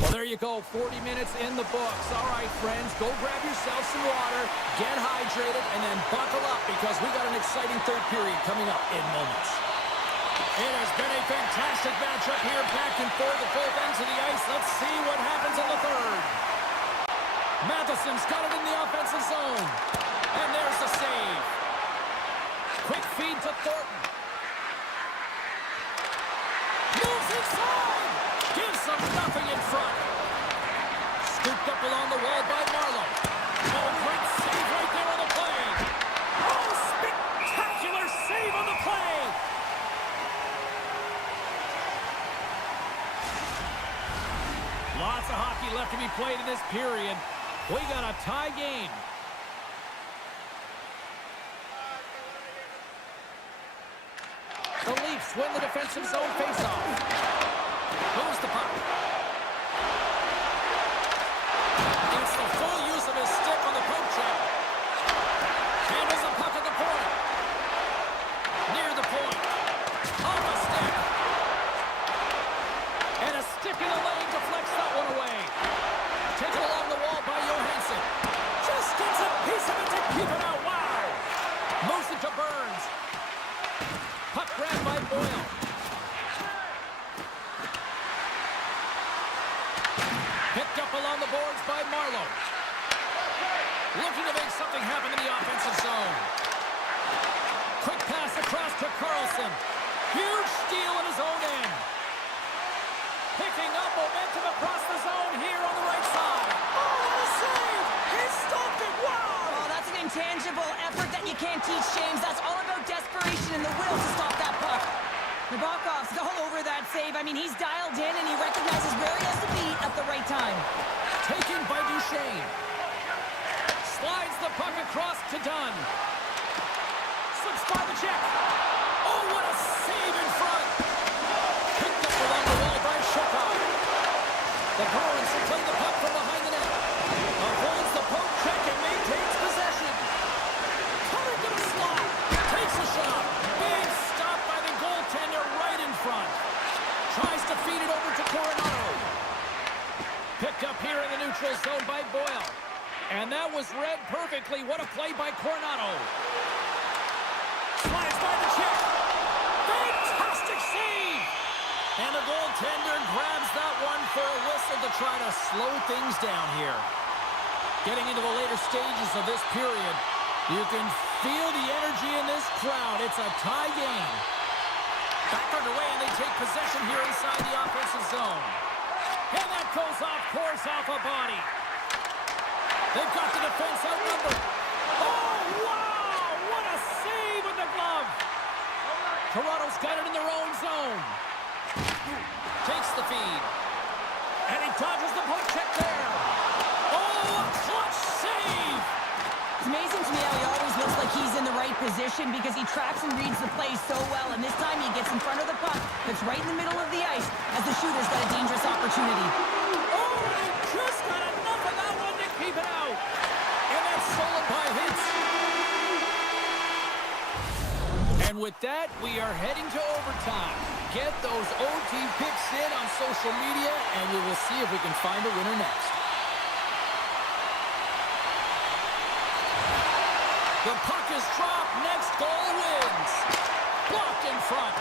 Well, there you go. 40 minutes in the books. All right, friends, go grab yourself some water, get hydrated, and then buckle up because we got an exciting third period coming up in moments. It has been a fantastic matchup here, back and forth at both ends of the ice. Let's see what happens in the third. Matheson's got it in the offensive zone. And there's the save. Quick feed to Thornton. Moves inside. Gives them nothing in front. Scooped up along the wall by Marleau. Oh, great save right there on the play. Oh, spectacular save on the play. Lots of hockey left to be played in this period. We got a tie game. The Leafs win the defensive zone faceoff. Moves the puck. It's the full use of his stick on the poke check. Handles the puck at the point. Near the point. Off the stick. And a stick in the lane deflects that one away. Taken along the wall by Johansson. Just gets a piece of it to keep it out. Wow. Moves it to Burns. Puck grabbed by Boyle. Picked up along the boards by Marleau. Looking to make something happen in the offensive zone. Quick pass across to Carlson. Huge steal in his own end. Picking up momentum across the zone here on the right side. Oh, what a save! He stopped it! Wow! Oh, that's an intangible effort that you can't teach, James. That's all about desperation and the will to stop that puck. Nabokov's all over that save. I mean, he's dialed in and he recognizes where he has to be at the right time. Taken by Duchesne. Slides the puck across to Dunn. Slips by the check. Oh, what a save in front! Picked up along the wall by Shukov. The Bruins play the puck from behind the net. Avoids the poke check and maintains possession. Coming to the slot. Takes a shot. Big stop by the goaltender right in front. Tries to feed it over to Coronado. Picked up here in the neutral zone by Boyle. And that was read perfectly. What a play by Coronado. Slides by the check. Fantastic save. And the goaltender grabs that one for a whistle to try to slow things down here. Getting into the later stages of this period, you can feel the energy in this crowd. It's a tie game. Back underway, and they take possession here inside the offensive zone. And that goes off, pours off a body. They've got the defense outnumbered. Oh, wow! What a save with the glove. Toronto's got it in their own zone. Takes the feed. And he dodges the poke check there. Oh, a clutch save! It's amazing to me how he always looks like he's in the right position because he tracks and reads the play so well. And this time he gets in front of the puck that's right in the middle of the ice as the shooter's got a dangerous opportunity. Oh, they just got enough of that one to keep it out. And that's stolen by Hintz. And with that, we are heading to overtime. Get those OT picks in on social media, and we will see if we can find a winner next. The puck is dropped. Next goal wins. Blocked in front.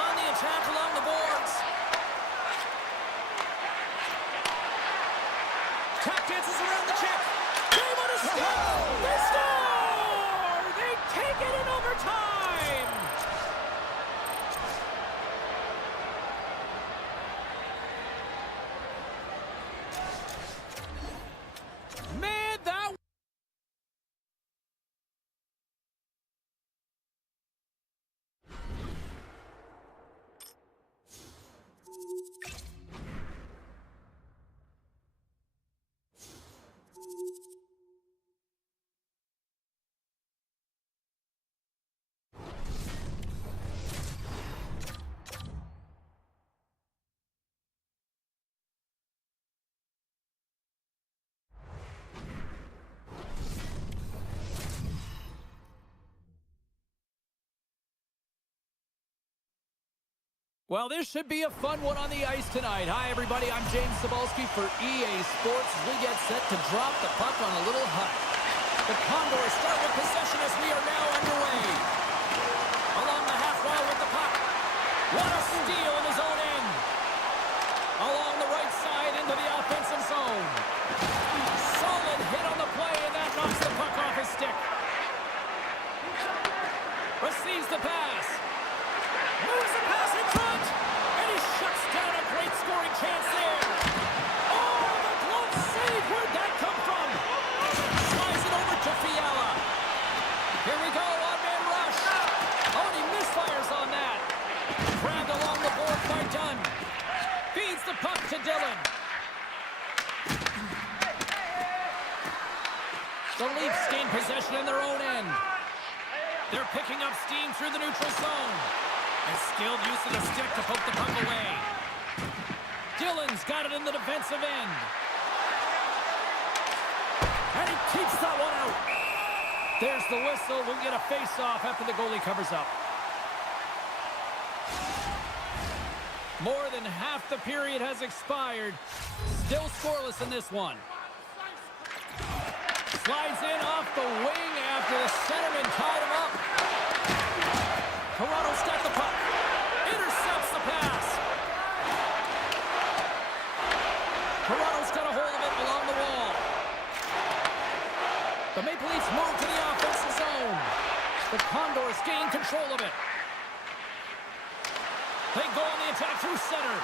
On the attack along the boards. Tap dances around the check. Game on a score. They score! They take it in overtime. Man, that Well, this should be a fun one on the ice tonight. Hi, everybody. I'm James Cybulski for EA Sports as we get set to drop the puck on a little hut. The Condors start with possession as we are now underway. Along the half wall with the puck. What a steal in his own end. Along the right side into the offensive zone. Solid hit on the play, and that knocks the puck off his stick. Receives the pass. Moves the pass in front. And he shuts down a great scoring chance there. Oh, the glove save. Where'd that come from? Slides it over to Fiala. Here we go, one-man rush. Oh, and he misfires on that. Grabbed along the board by Dunn. Feeds the puck to Dillon. The Leafs gain possession in their own end. They're picking up steam through the neutral zone. And skilled use of the stick to poke the puck away. Dillon's got it in the defensive end. And he keeps that one out. There's the whistle. We'll get a face-off after the goalie covers up. More than half the period has expired. Still scoreless in this one. Slides in off the wing after the centerman tied him up. Toronto's got the puck. Intercepts the pass. Toronto's got a hold of it along the wall. The Maple Leafs move to the offensive zone. The Condors gain control of it. They go on the attack through center.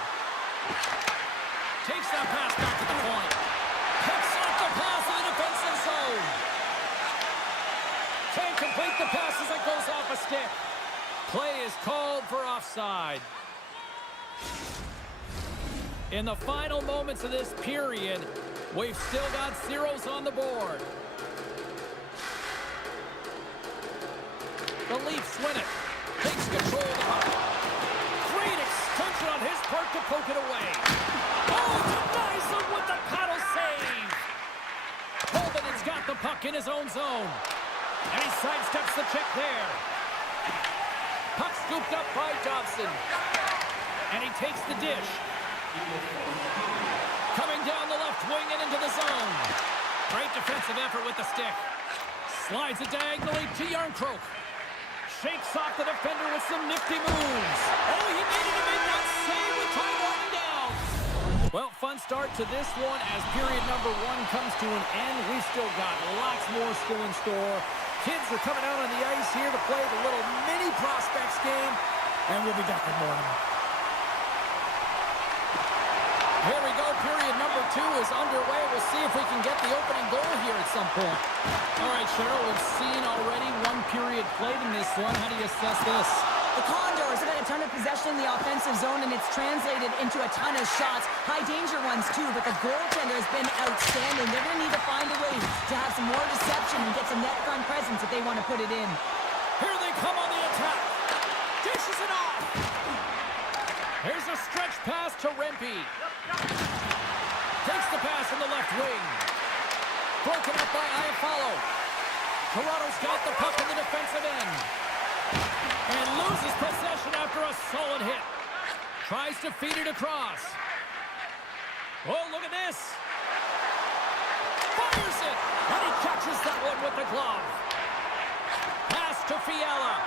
Takes that pass back to the point. Picks up the pass in the defensive zone. Can't complete the pass as it goes off a stick. Play is called for offside. In the final moments of this period, we've still got zeros on the board. The Leafs win it. Takes control of the puck. Great extension on his part to poke it away. Oh, denies him with the paddle save. Holden has got the puck in his own zone. And he sidesteps the check there. Puck scooped up by Dobson. And he takes the dish. Coming down the left wing and into the zone. Great defensive effort with the stick. Slides it diagonally to Järnkrok. Shakes off the defender with some nifty moves. Oh, he made it in that save with time winding down. Well, fun start to this one as period number one comes to an end. We've still got lots more still in store. Kids are coming out on the ice here to play the little mini prospects game, and we'll be back in the morning. Here we go. Period number two is underway. We'll see if we can get the opening goal here at some point. All right, Cheryl, we've seen already one period played in this one. How do you assess this? The Condors have had a ton of possession in the offensive zone, and it's translated into a ton of shots. High-danger ones, too, but the goaltender has been outstanding. They're going to need to find a way to have some more deception and get some net front presence if they want to put it in. Here they come on the attack. Dishes it off. Here's a stretch pass to Rempe. Takes the pass in the left wing. Broken up by Iafallo. Toronto's got the puck in the defensive end. And loses possession after a solid hit. Tries to feed it across. Oh, look at this. Fires it. And he catches that one with the glove. Pass to Fiala.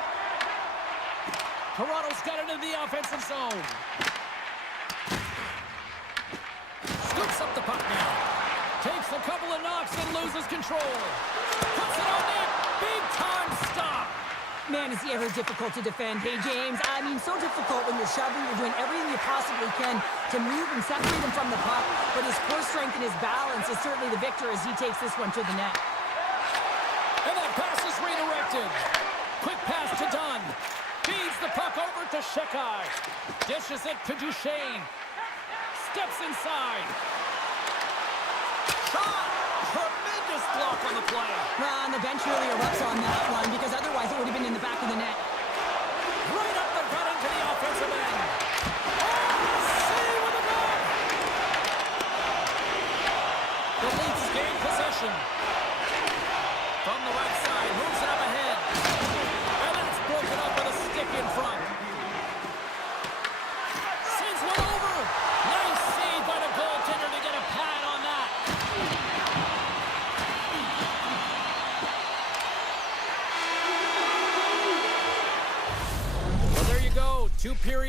Toronto's got it in the offensive zone. Scoops up the puck now. Takes a couple of knocks and loses control. Puts it on net. Big time stop. Man, is he ever difficult to defend. Hey, James, I mean, so difficult when you're shoving, you're doing everything you possibly can to move and separate him from the puck, but his core strength and his balance is certainly the victor as he takes this one to the net. And that pass is redirected. Quick pass to Dunn. Feeds the puck over to Shekai. Dishes it to Duchesne. Steps inside. Shot! Tremendous block on the play. Well, and the bench really erupts on that one because otherwise it would have been in the back of the net. Right up the gut into the offensive end. Oh, save with a goal! The Leafs gain possession. From the right side, moves it up ahead. And that's broken up with a stick in front.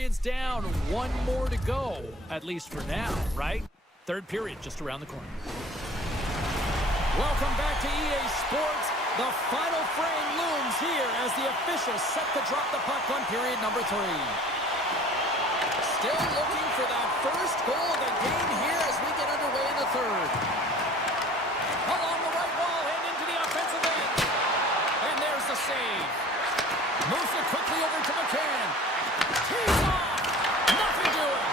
period's down. One more to go, at least for now, right? Third period just around the corner. Welcome back to EA Sports. The final frame looms here as the officials set to drop the puck on period number 3. Still looking for that first goal of the game here as we get underway in the third. Along the right wall and into the offensive end. And there's the save. Moves it quickly over to McCann. Tees off. Nothing doing.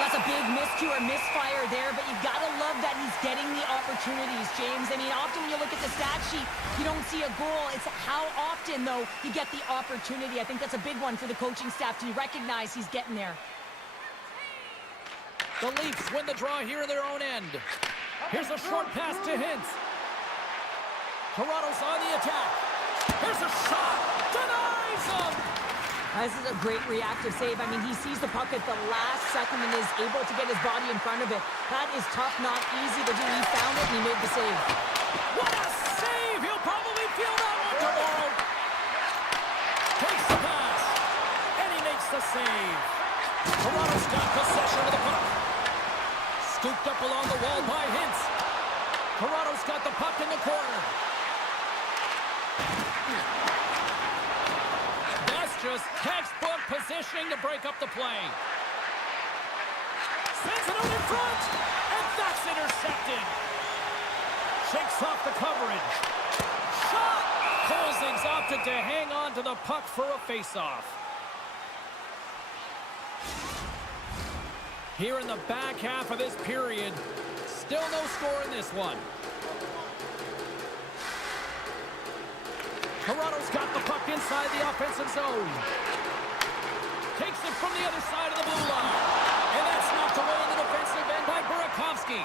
That's a big miscue or misfire there, but you've got to love that he's getting the opportunities, James. I mean, often when you look at the stat sheet, you don't see a goal. It's how often, though, you get the opportunity. I think that's a big one for the coaching staff to recognize he's getting there. The Leafs win the draw here in their own end. Here's a short pass to Hintz. Toronto's on the attack. Here's a shot. Denies him. This is a great reactive save. I mean, he sees the puck at the last second and is able to get his body in front of it. That is tough, not easy to do. He found it and he made the save. What a save! He'll probably feel that one tomorrow. Takes the pass. And he makes the save. Toronto's got possession of the puck. Scooped up along the wall by Hintz. Toronto's got the puck in the corner. That's just textbook positioning to break up the play. Sends it out in front, and that's intercepted. Shakes off the coverage. Shot! Kolzig's opted to hang on to the puck for a face-off. Here in the back half of this period, still no score in this one. Toronto's got the puck inside the offensive zone. Takes it from the other side of the blue line. And that's knocked away in the defensive end by Burakovsky.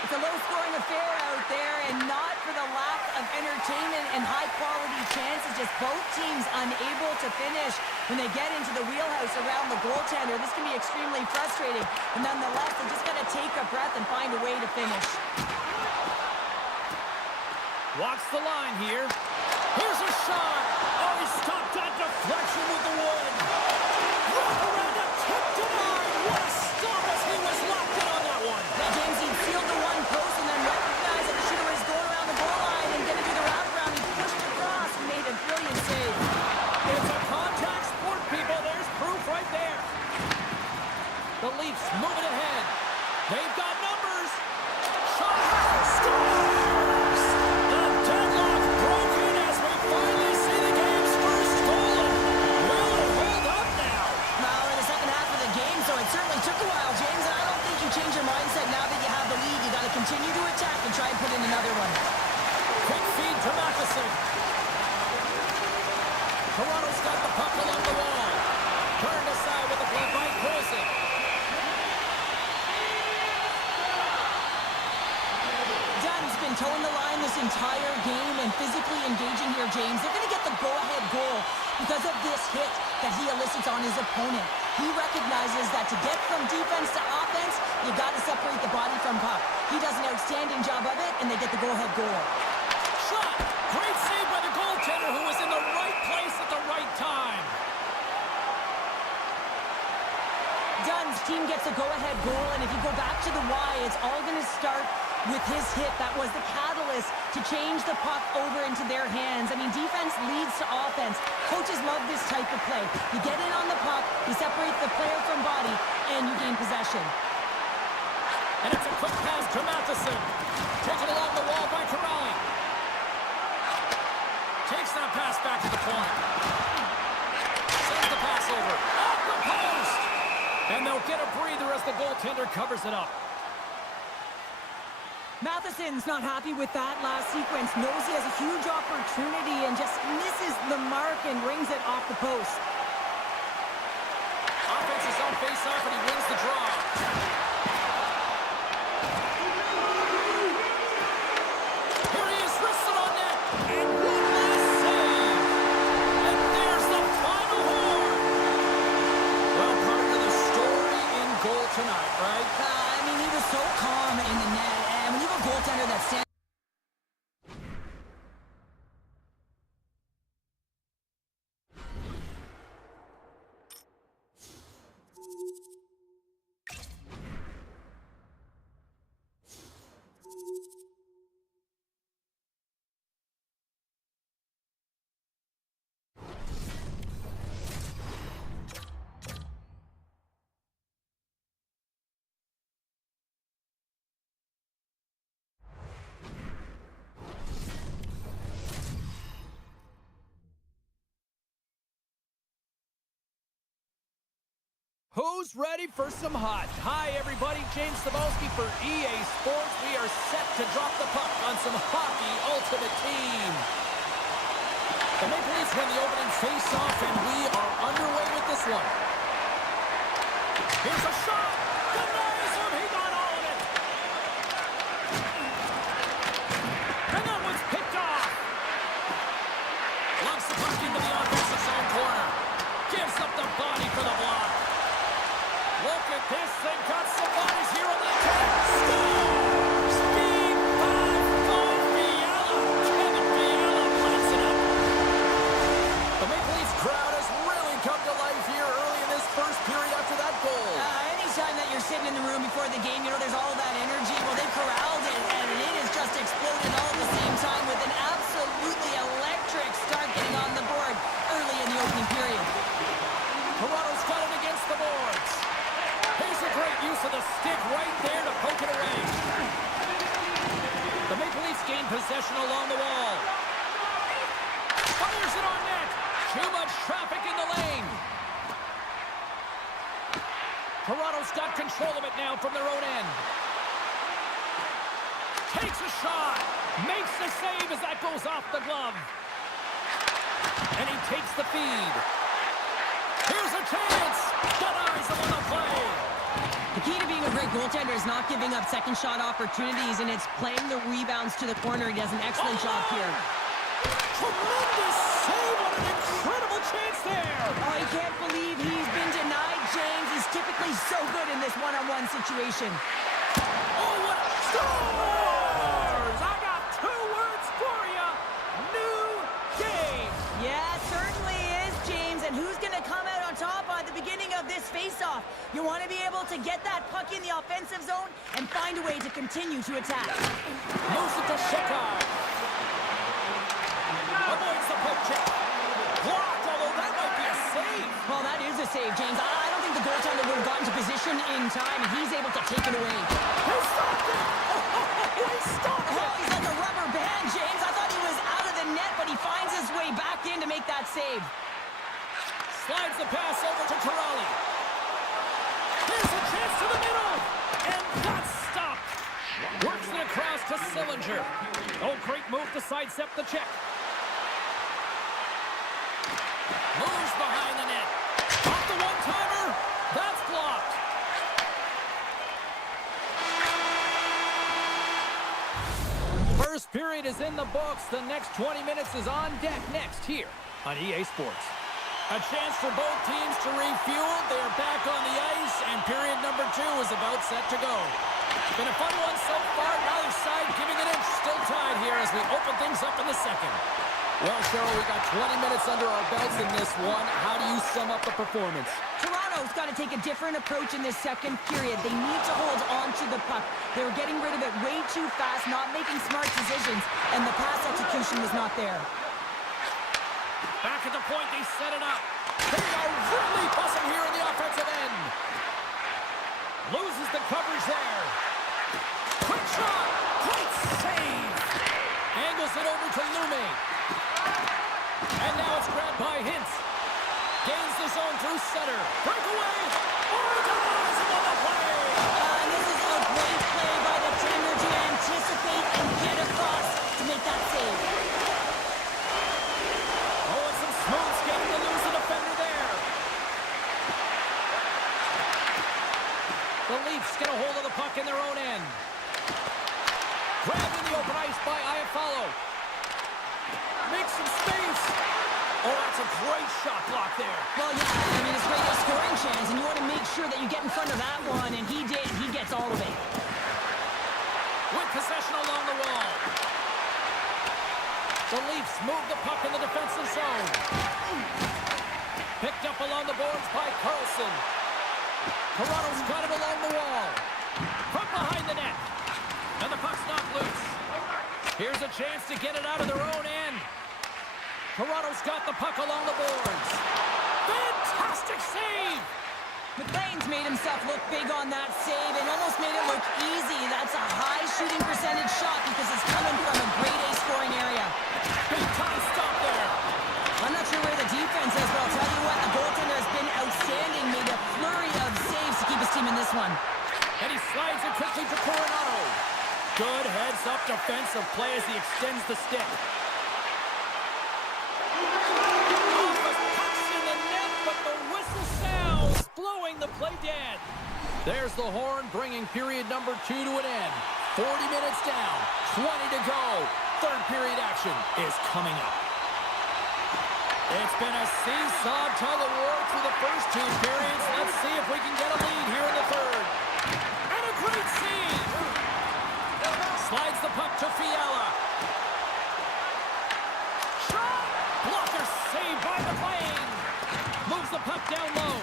It's a low-scoring affair out there, and not for the lack of entertainment and high-quality chances. Just both teams unable to finish when they get into the wheelhouse around the goaltender. This can be extremely frustrating, but nonetheless, they just got to take a breath and find a way to finish. Walks the line here. Here's a shot. Oh, he stopped that deflection with the wood. Wrap around a tip to mine. What a stop as he was locked in on that one. Now, James, he sealed the one post and then recognized that the shooter was going around the goal line and going to do the wraparound. He pushed across and made a brilliant save. It's a contact sport, people. There's proof right there. The Leafs moving ahead. They've got numbers. Shot. Scores! The deadlock broken as we finally see the game's first goal. Will it hold up now? Well, in the second half of the game, so it certainly took a while, James, and I don't think you change your mindset now that you have the lead. You got to continue to attack and try and put in another one. Quick feed to Matheson. Toronto's got the puck along the wall. Turned aside with the glove by Kolzig. Dunn's been towing the line this entire game and physically engaging here, James. They're going to get the go-ahead goal because of this hit that he elicits on his opponent. He recognizes that to get from defense to offense, you got to separate the body from puck. He does an outstanding job of it, and they get the go-ahead goal. Shot! Great save by the goaltender who was in the right place at the right time. Dunn's team gets a go-ahead goal, and if you go back to the why, it's all going to start with his hit. That was the catalyst to change the puck over into their hands. I mean, defense leads to offense. Coaches love this type of play. You get in on the puck, you separate the player from body, and you gain possession. And it's a quick pass to Matheson. Taken along the wall by Corrali. Takes that pass back to the point. Sends the pass over. Off the post! And they'll get a breather as the goaltender covers it up. Matheson's not happy with that last sequence. Knows he has a huge opportunity and just misses the mark and rings it off the post. Offense is on face-off and he wins the draw. Here he is, wristed on net. And one last save. And there's the final horn. Well, part of the story in goal tonight, right? I mean, he was so calm in the net. And when you have a goaltender that stands Who's ready for some hot? Hi, everybody. James Cebulski for EA Sports. We are set to drop the puck on some hockey Ultimate Team. The Maple Leafs win the opening face-off, and we are underway with this one. Here's a shot. Denies him. He got all of it. And that one's picked off. Lumps the puck into the offensive zone corner. Gives up the body for the block. Look at this. They've got some bodies here on the attack. Score! Steve Fiala. Kevin Fiala lights it up. The Maple Leafs crowd has really come to life here early in this first period after that goal. Anytime that you're sitting in the room before the game, you know, there's all that energy. Well, they corralled it, and it has just exploded all at the same time with an absolutely electric start getting on the board early in the opening period. Toronto's got it against the boards. Here's a great use of the stick right there to poke it away. The Maple Leafs gain possession along the wall. Fires it on net. Too much traffic in the lane. Toronto's got control of it now from their own end. Takes a shot. Makes the save as that goes off the glove. And he takes the feed. Here's a chance. Denies him on the play. The key to being a great goaltender is not giving up second shot opportunities, and it's playing the rebounds to the corner. He does an excellent job here. Tremendous save on an incredible chance there. Oh, I can't believe he's been denied, James. He's typically so good in this one-on-one situation. Oh, what a scores! I got 2 words for you. New game. Yeah, certainly is, James. And who's going to come out on top at the beginning of this face-off? You want to be able to get that puck in the offensive zone and find a way to continue to attack. Moves it to Sheckard. Avoids the poke check. Blocked, although that might be a save. Well, that is a save, James. I don't think the goaltender would have gotten to position in time, and he's able to take it away. He stopped it. He stopped it. Oh, he's like a rubber band, James. I thought he was out of the net, but he finds his way back in to make that save. Slides the pass over to Corrali. Here's a chance to the middle. And that's stopped. Works it across to Sillinger. Oh, great move to sidestep the check. Moves behind the net. Off the one-timer. That's blocked. First period is in the books. The next 20 minutes is on deck next here on EA Sports. A chance for both teams to refuel. They're back on the ice, and period number 2 is about set to go. It's been a fun one so far. Neither side giving an inch. Still tied here as we open things up in the second. Well, Cheryl, we got 20 minutes under our belts in this one. How do you sum up the performance? Toronto's got to take a different approach in this second period. They need to hold on to the puck. They were getting rid of it way too fast, not making smart decisions, and the pass execution was not there. Back at the point, they set it up. They are really buzzing here in the offensive end. Loses the coverage there. Quick shot. Great save. Angles it over to Lume. And now it's grabbed by Hintz. Gains the zone through center. Breakaway. Organized on the play. And this is a great play by the tender to anticipate and get across to make that save. Oh, and some smooth skating to lose the defender there. The Leafs get a hold of the puck in their own end. Grabbed in the open ice by Iafallo. Makes some space. Oh, that's a great shot block there. Well, yeah, I mean, it's a great scoring chance, and you want to make sure that you get in front of that one, and he did. He gets all of it. With possession along the wall. The Leafs move the puck in the defensive zone. Picked up along the boards by Carlson. Toronto's got it along the wall. From behind the net. And the puck's knocked loose. Here's a chance to get it out of their own end. Toronto's got the puck along the boards. Fantastic save! McLean's made himself look big on that save and almost made it look easy. That's a high shooting percentage shot because it's coming from a grade A scoring area. Big time stop there. I'm not sure where the defense is, but I'll tell you what, the goaltender has been outstanding. Made a flurry of this one. And he slides it quickly to Coronado. Good heads-up defensive play as he extends the stick. Almost pucks in the net, but the whistle sounds, blowing the play dead. There's the horn, bringing period number 2 to an end. 40 minutes down, 20 to go. Third period action is coming up. It's been a seesaw tug-of-war through the first 2 periods. Let's see if we can get a lead here in the third. And a great save! Slides the puck to Fiala. Shot! Blocker saved by the Flame. Moves the puck down low.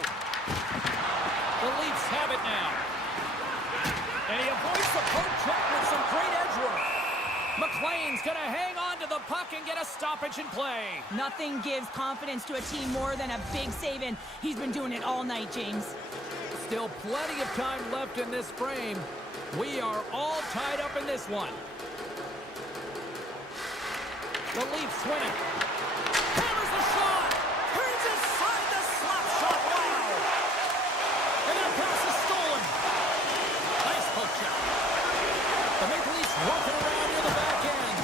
The Leafs have it now. And he avoids the poke check with some great edge work. McLean's going to hang on to the puck and get a stoppage in play. Nothing gives confidence to a team more than a big save, and he's been doing it all night, James. Still plenty of time left in this frame. We are all tied up in this one. The Leafs win it. Hammers the shot. Turns aside the slap shot. Wow. And that pass is stolen. Nice poke check. The Maple Leafs working around near the back end.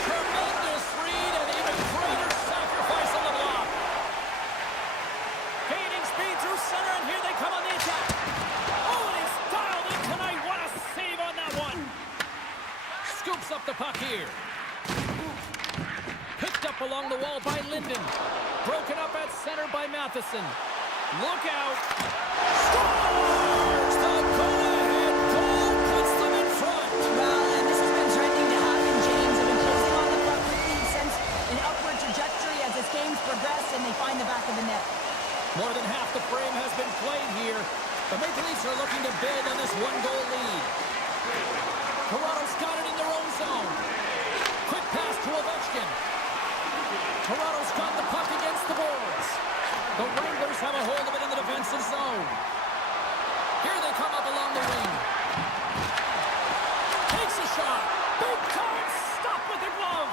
Tremendous read and even greater sacrifice on the block. Gaining speed through center, and here they come on the attack. Oh, and he's dialed in tonight. What a save on that one. Scoops up the puck here. Picked up along the wall by Linden. Broken up at center by Matheson. Look out. Scores! The go-ahead goal puts them in front. Well, and this has been threatening to happen, James. They've been closing on the puck quickly since an upward trajectory as this game's progressed, and they find the back of the net. More than half the frame has been played here. The Maple Leafs are looking to build on this one-goal lead. Toronto's got it in their own zone. Quick pass to Ovechkin. Toronto's got the puck against the boards. The Wranglers have a hold of it in the defensive zone. Here they come up along the wing. Takes a shot. Big time stop with the glove.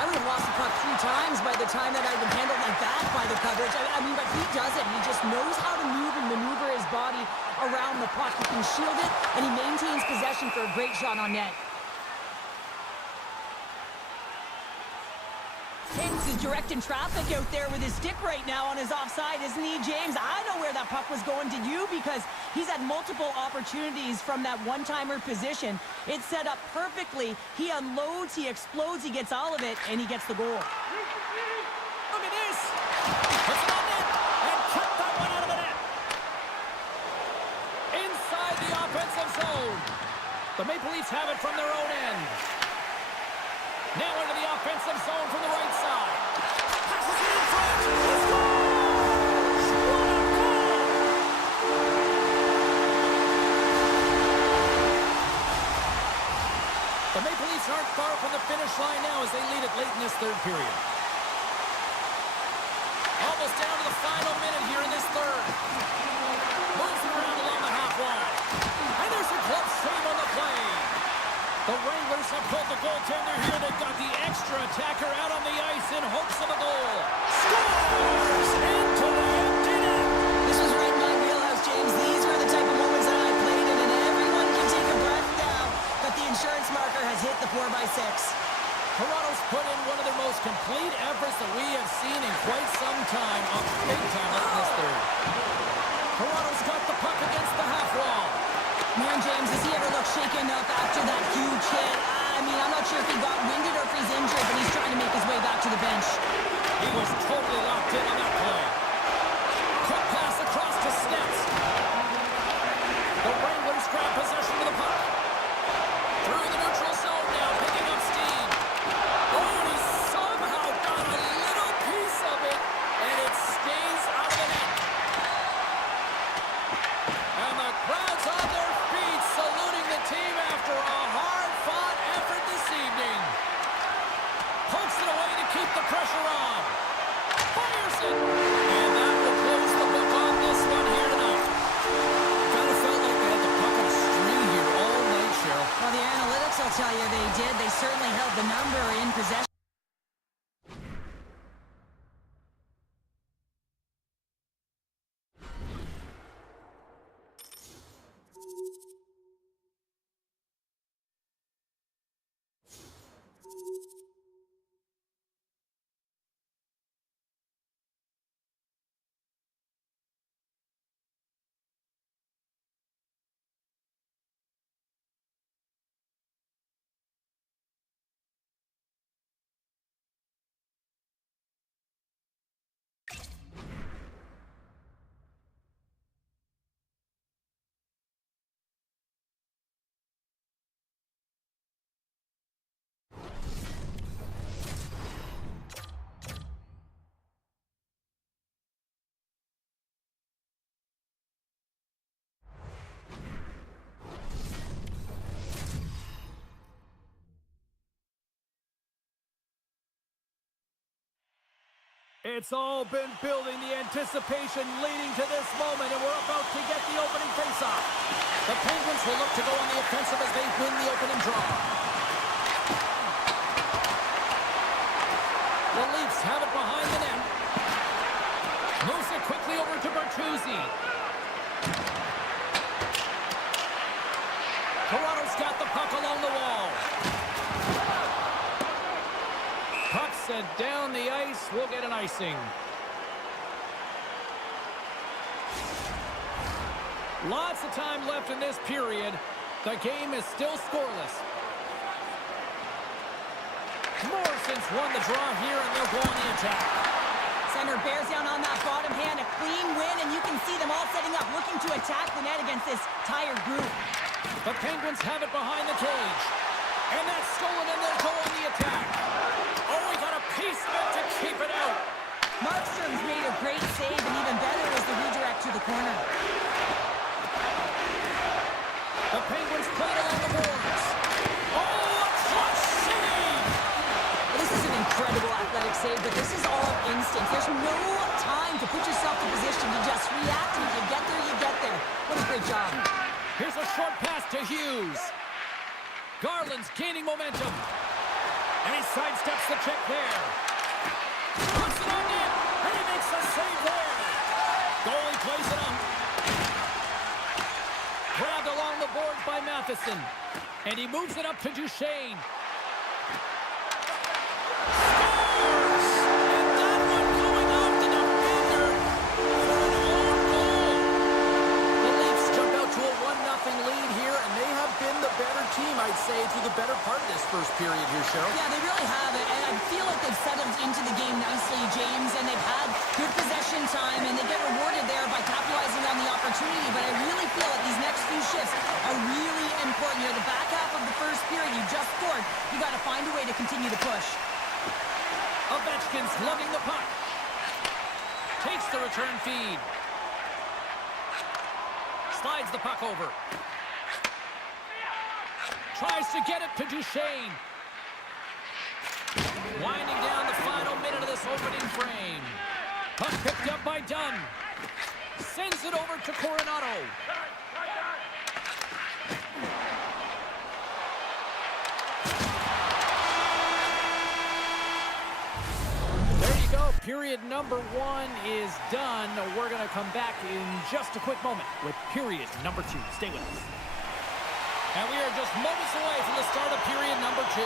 I would have lost the puck 3 times by the time that I'd been handled like that by the coverage. I mean, but he does it. He just knows how to move and maneuver his body around the puck. He can shield it, and he maintains possession for a great shot on net. Hicks is directing traffic out there with his stick right now on his offside, isn't he, James? I know where that puck was going. Did you? Because he's had multiple opportunities from that one-timer position. It's set up perfectly. He unloads, he explodes, he gets all of it, and he gets the goal. Look at this. Puts it on net and kept that one out of the net. Inside the offensive zone. The Maple Leafs have it from their own end. Now into the offensive zone from the right side. Passes it in front. He scores! What a goal! The Maple Leafs aren't far from the finish line now as they lead it late in this third period. Almost down to the final minute here in this third. Moves it around along the half wall. And there's a glove save on the play. The Wranglers have pulled the goaltender here. They've got the extra attacker out on the ice in hopes of a goal. Scores! Into the empty net. This was right in my wheelhouse, James. These were the type of moments that I played in, and everyone can take a breath now that the insurance marker has hit the 4x6. Toronto's put in one of their most complete efforts that we have seen in quite some time. Up big time late in this third. Toronto's got the puck against the half wall. Man, James, does he ever look shaken up after that huge hit? I mean, I'm not sure if he got winded or if he's injured, but he's trying to make his way back to the bench. He was totally locked in on that play. Quick pass across to Stets. The Wranglers grab possession of the puck. Through the neutral zone now, picking up steam. Oh, he somehow got a little piece of it, and it stays out of the net. And the crowd's on their feet, saluting the team after a hard-fought effort this evening. Pokes it away to keep the pressure on. Fires it. And that will close the book on this one here tonight. Kind of felt like they had the puck on a string here all night, Cheryl. Well, the analytics will tell you they did. They certainly held the number in possession. It's all been building, the anticipation leading to this moment, and we're about to get the opening faceoff. The Penguins will look to go on the offensive as they win the opening draw. The Leafs have it behind the net. Moves it quickly over to Bertuzzi. Toronto's got the puck along the wall. Puck sent down the ice. We'll get an icing. Lots of time left in this period. The game is still scoreless. Morrison's won the draw here, and they'll go on the attack. Center bears down on that bottom hand. A clean win, and you can see them all setting up, looking to attack the net against this tired group. The Penguins have it behind the cage. And that's stolen, and they'll go on the attack. Oh, we got a piece of it to keep it out. Markstrom's made a great save, and even better is the redirect to the corner. The Penguins played along the boards. Oh, a clutch save! This is an incredible athletic save, but this is all instinct. There's no time to put yourself in position to just react. And if you get there, you get there. What a great job. Here's a short pass to Hughes. Garland's gaining momentum. And he sidesteps the check there. Puts it on net, and he makes the save there. Goalie plays it up. Grabbed along the boards by Matheson. And he moves it up to Duchesne. Scores! And that one going off the defender for an own goal. The Leafs jump out to a 1-0 lead here, and they have been the better team, I'd say, through the better part of this first period here, Cheryl. Yeah, they really have it, and I feel like they've settled into the game nicely, James, and they've had good possession time, and they get rewarded there by capitalizing on the opportunity, but I really feel like these next few shifts are really important. You're the back half of the first period, you just scored, you got to find a way to continue the push. Ovechkin's lugging the puck. Takes the return feed. Slides the puck over. Tries to get it to Duchesne. Winding down the final minute of this opening frame. Puck picked up by Dunn. Sends it over to Coronado. There you go. Period number 1 is done. We're going to come back in just a quick moment with period number 2. Stay with us. And we are just moments away from the start of period number 2.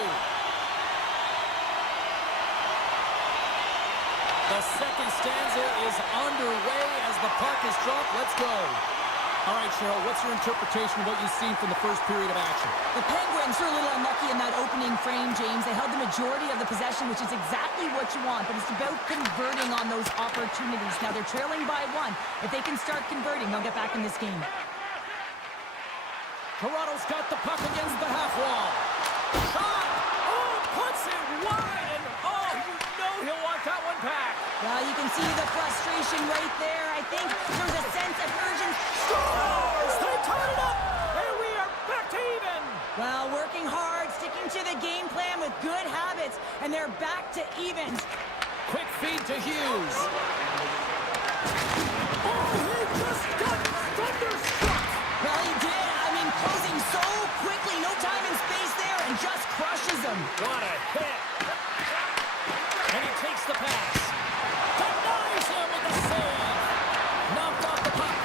The second stanza is underway as the puck is dropped. Let's go. All right, Cheryl, what's your interpretation of what you've seen from the first period of action? The Penguins were a little unlucky in that opening frame, James. They held the majority of the possession, which is exactly what you want, but it's about converting on those opportunities. Now they're trailing by 1. If they can start converting, they'll get back in this game. Toronto's got the puck against the half wall. Shot! Oh, puts it wide, and oh, you know he'll want that one back. Well, you can see the frustration right there. I think there's a sense of urgency. Scores! They tied it up, and we are back to even. Well, working hard, sticking to the game plan with good habits, and they're back to evens. Quick feed to Hughes. Oh, he just got thunderstruck. Well, he did. I mean, closing so quickly, no time and space there, and just crushes him. What a hit. And he takes the pass. Denies him with the save. Knocked off the puck.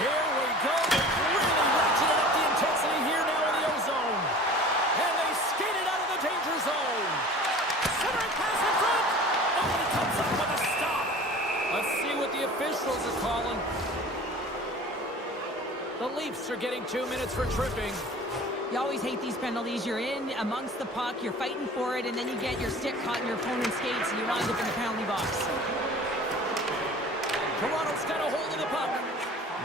Here we go. They're really ratcheted up the intensity here now in the O-zone. And they skated out of the danger zone. Centering pass in front. Oh, and he comes up with a stop. Let's see what the officials are calling. The Leafs are getting 2 minutes for tripping. You always hate these penalties. You're in amongst the puck, you're fighting for it, and then you get your stick caught in your opponent's skates, and you wind up in the penalty box. Toronto's got a hold of the puck.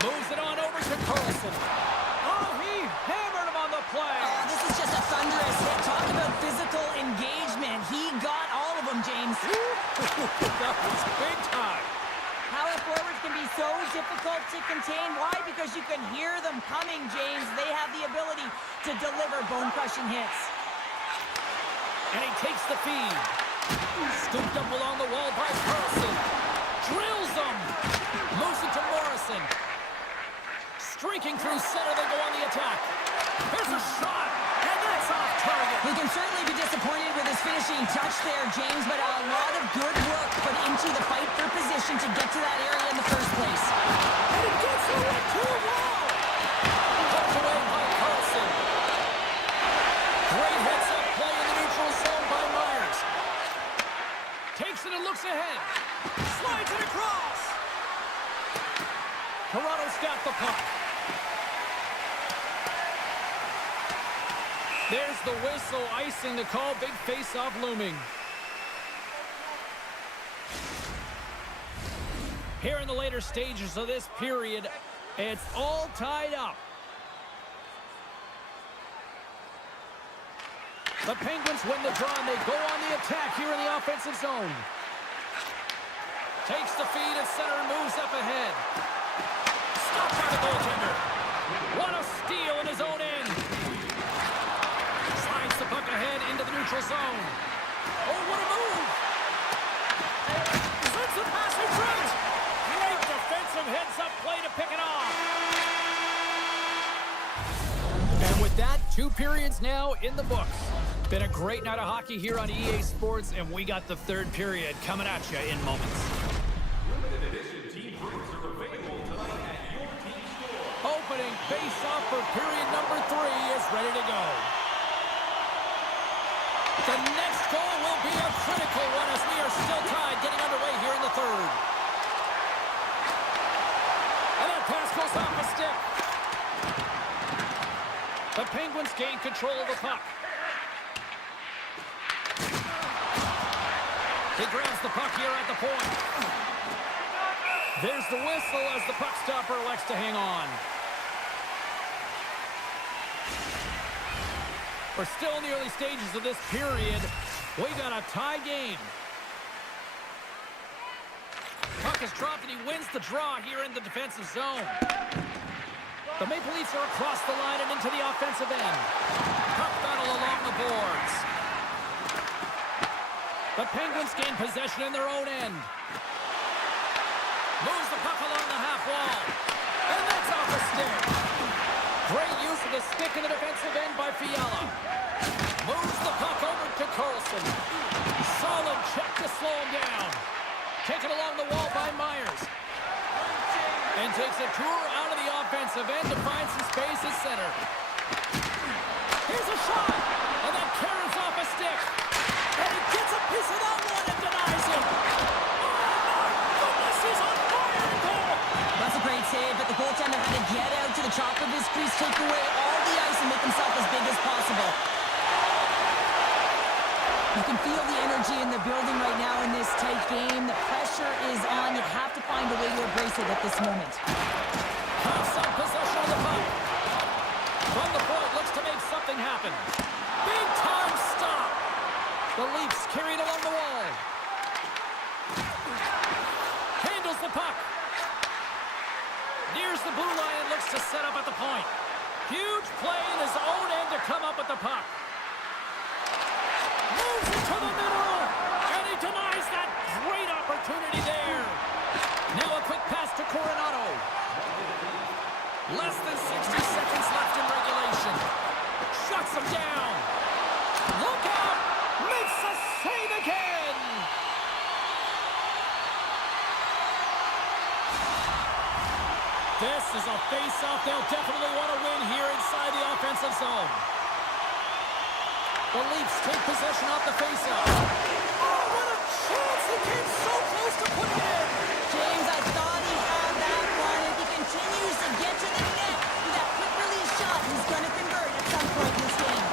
Moves it on over to Carlson. Oh, he hammered him on the play. Oh, this is just a thunderous hit. Talk about physical engagement. He got all of them, James. That was big time. Power forwards can be so difficult to contain. Why? Because you can hear them coming, James. They have the ability to deliver bone-crushing hits. And he takes the feed. Scooped up along the wall by Carlson. Drills them. Moves it to Morrison. Streaking through center, they go on the attack. Here's a shot, and that's off target. He can certainly be disappointed with his finishing touch there, James, but a lot of good work put into the fight for position to get to that area in the first place. And it gets away too well. Tucked away by Carlson. Great heads-up play in the neutral zone by Myers. Takes it and looks ahead. Slides it across. Toronto's got the puck. There's the whistle, icing the call, big face-off looming. Here in the later stages of this period, it's all tied up. The Penguins win the draw and they go on the attack here in the offensive zone. Takes the feed at center and moves up ahead. Stopped by the goaltender. What a steal in his own end. Slides the puck ahead into the neutral zone. Oh, what a move! Sends the pass in front. Great defensive heads-up play to pick it off. And with that, 2 periods now in the books. Been a great night of hockey here on EA Sports, and we got the 3rd period coming at you in moments. Opening face-off for period number 3 is ready to go. The next goal will be a critical one as we are still tied, getting underway here in the 3rd. And that pass goes off the stick. The Penguins gain control of the puck. He grabs the puck here at the point. There's the whistle as the puck stopper elects to hang on. We're still in the early stages of this period. We got a tie game. Puck is dropped and he wins the draw here in the defensive zone. The Maple Leafs are across the line and into the offensive end. Puck battle along the boards. The Penguins gain possession in their own end. Moves the puck along the half wall. And that's off the stick. Great use of the stick in the defensive end by Fiala. Moves the puck over to Carlson. Solid check to slow him down. Taken along the wall by Myers. And takes a tour out of the offensive end to find some space at center. Here's a shot. And that carries off a stick. And he gets a piece of that one and denies him. Oh my goodness, he's on fire in goal. That's a great save, but the goaltender had to get out to the top of his crease, take away all the ice, and make himself as big as possible. You can feel the energy in the building right now in this tight game. The pressure is on. You have to find a way to embrace it at this moment. Pucks on possession of the puck. From the point, looks to make something happen. Big time stop. The Leafs carried along the wall. Handles the puck. Nears the blue line and looks to set up at the point. Huge play in his own end to come up with the puck. Moves it to the middle. And he denies that great opportunity there. Now a quick pass to Coronado. Less than 60 seconds left in regulation. Shuts him down. Look out. Makes a save again. This is a face-off they'll definitely want to win here inside the offensive zone. The Leafs take possession off the face-off. Oh, what a chance! He came so close to putting it in. James, I thought he had that one. If he continues to get to the net with that quick release shot, he's going to convert at some point in this game.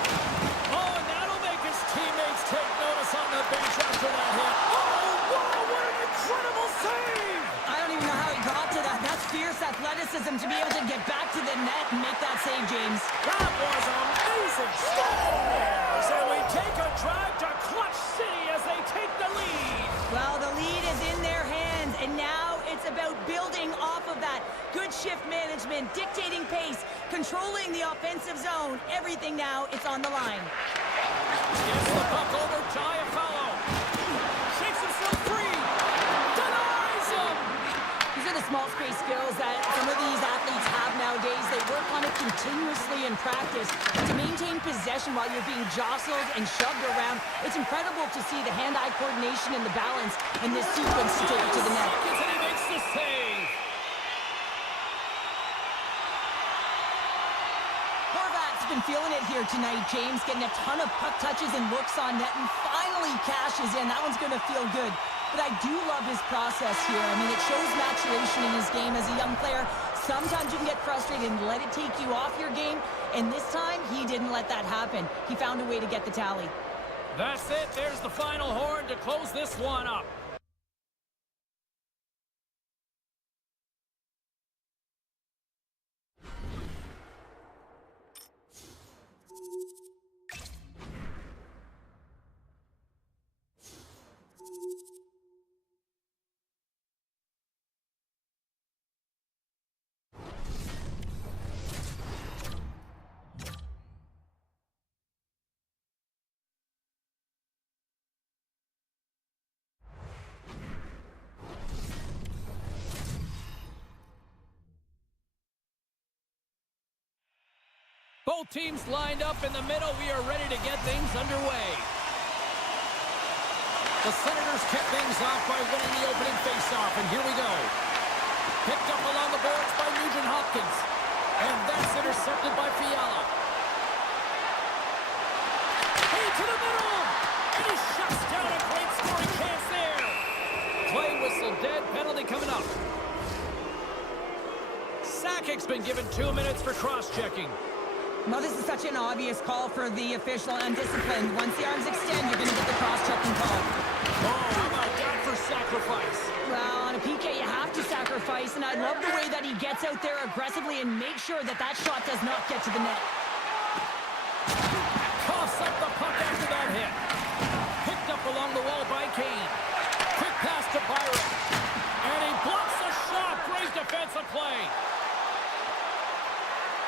Oh, and that'll make his teammates take notice on the bench after that hit. Oh, wow, what an incredible save! I don't even know how he got to that. That's fierce athleticism to be able to get back to the net and make that save, James. That was amazing stuff! And we take a drive to Clutch City as they take the lead. Well, the lead is in their hands, and now it's about building off of that. Good shift management, dictating pace, controlling the offensive zone. Everything now, it's on the line. Gets the puck over to Iafallo. free. Denies him. These are the small space skills that some of these athletes have nowadays. They work on it continuously in practice. To maintain possession while you're being jostled and shoved around, it's incredible to see the hand-eye coordination and the balance in this sequence to take it to the net. Seconds and he makes the save. Horvat's been feeling it here tonight, James, getting a ton of puck touches and looks on net, and finally cashes in. That one's going to feel good. But I do love his process here. I mean, it shows maturation in his game as a young player. Sometimes you can get frustrated and let it take you off your game, and this time, he didn't let that happen. He found a way to get the tally. That's it. There's the final horn to close this one up. Both teams lined up in the middle. We are ready to get things underway. The Senators kick things off by winning the opening faceoff, and here we go. Picked up along the boards by Nugent Hopkins, and that's intercepted by Fiala. Into the middle, and he shuts down a great scoring chance there. Play whistle dead, penalty coming up. Sakic's been given 2 minutes for cross-checking. Well, this is such an obvious call for the official, undisciplined. Once the arms extend, you're going to get the cross-checking call. Oh, how about that for sacrifice? Well, on a PK, you have to sacrifice, and I love the way that he gets out there aggressively and makes sure that that shot does not get to the net. Coughs up the puck after that hit. Picked up along the wall by Kane. Quick pass to Byron. And he blocks the shot. Great defensive play.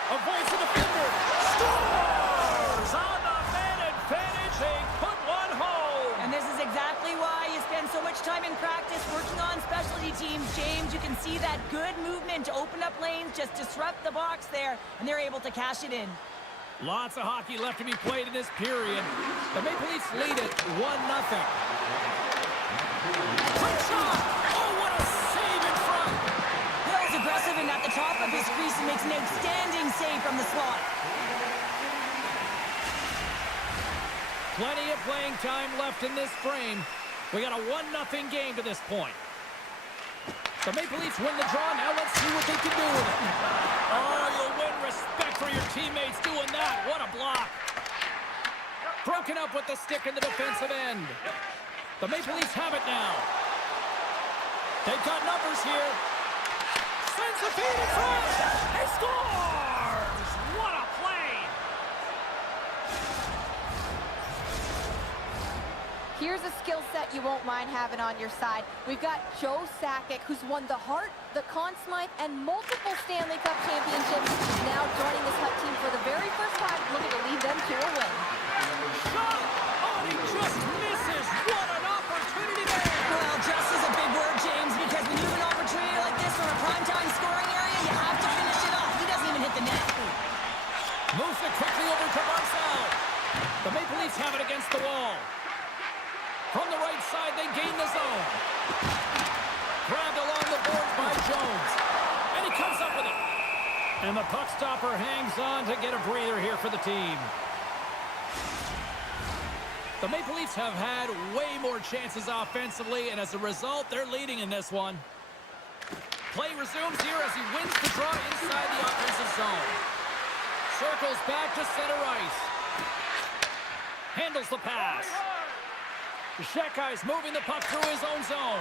Avoids the defender. Scores on the man advantage. They put one home. And this is exactly why you spend so much time in practice working on specialty teams, James. You can see that good movement to open up lanes, just disrupt the box there, and they're able to cash it in. Lots of hockey left to be played in this period. The Maple Leafs lead it 1-0. Quick shot. Oh, what a save in front. Hill's aggressive and at the top of his crease and makes an outstanding save from the slot. Plenty of playing time left in this frame. We got a 1-0 game to this point. The Maple Leafs win the draw. Now let's see what they can do with it. Oh, you'll win respect for your teammates doing that. What a block. Broken up with the stick in the defensive end. The Maple Leafs have it now. They've got numbers here. Sends the feed in front. He scores! What a play! Here's a skill set you won't mind having on your side. We've got Joe Sakic, who's won the Hart, the Conn Smythe, and multiple Stanley Cup championships, now joining this Hut team for the very first time, looking to lead them to a win. Shot! Oh, he just misses! What an opportunity there! Well, just is a big word, James, because when you have an opportunity like this from a primetime scoring area, you have to finish it off. He doesn't even hit the net. Moves it quickly over to Barzal. The Maple Leafs have it against the wall. From the right side, they gain the zone. Grabbed along the boards by Jones. And he comes up with it. And the puck stopper hangs on to get a breather here for the team. The Maple Leafs have had way more chances offensively, and as a result, they're leading in this one. Play resumes here as he wins the draw inside the offensive zone. Circles back to center ice. Handles the pass. Shekai's moving the puck through his own zone.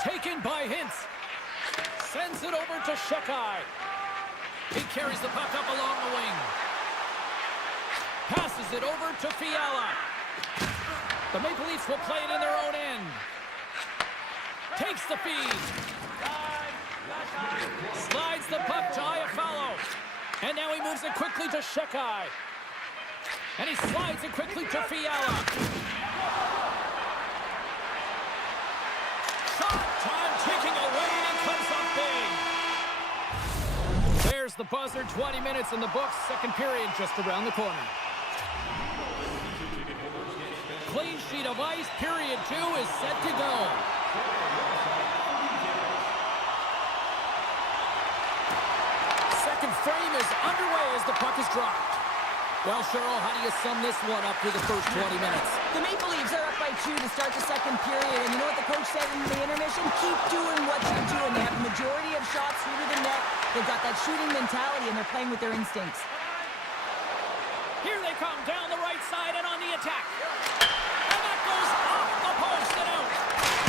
Taken by Hintz. Sends it over to Shekai. He carries the puck up along the wing. Passes it over to Fiala. The Maple Leafs will play it in their own end. Takes the feed. Slides the puck to Iafallo. And now he moves it quickly to Shekai. And he slides it quickly to Fiala. Shot time ticking away and comes up big. There's the buzzer. 20 minutes in the books. Second period just around the corner. Clean sheet of ice. Period 2 is set to go. Second frame is underway as the puck is dropped. Well, Cheryl, how do you sum this one up through the first 20 minutes? The Maple Leafs are up by 2 to start the second period. And you know what the coach said in the intermission? Keep doing what you're doing. They have a majority of shots through to the net. They've got that shooting mentality, and they're playing with their instincts. Here they come down the right side and on the attack. And that goes off the post and out.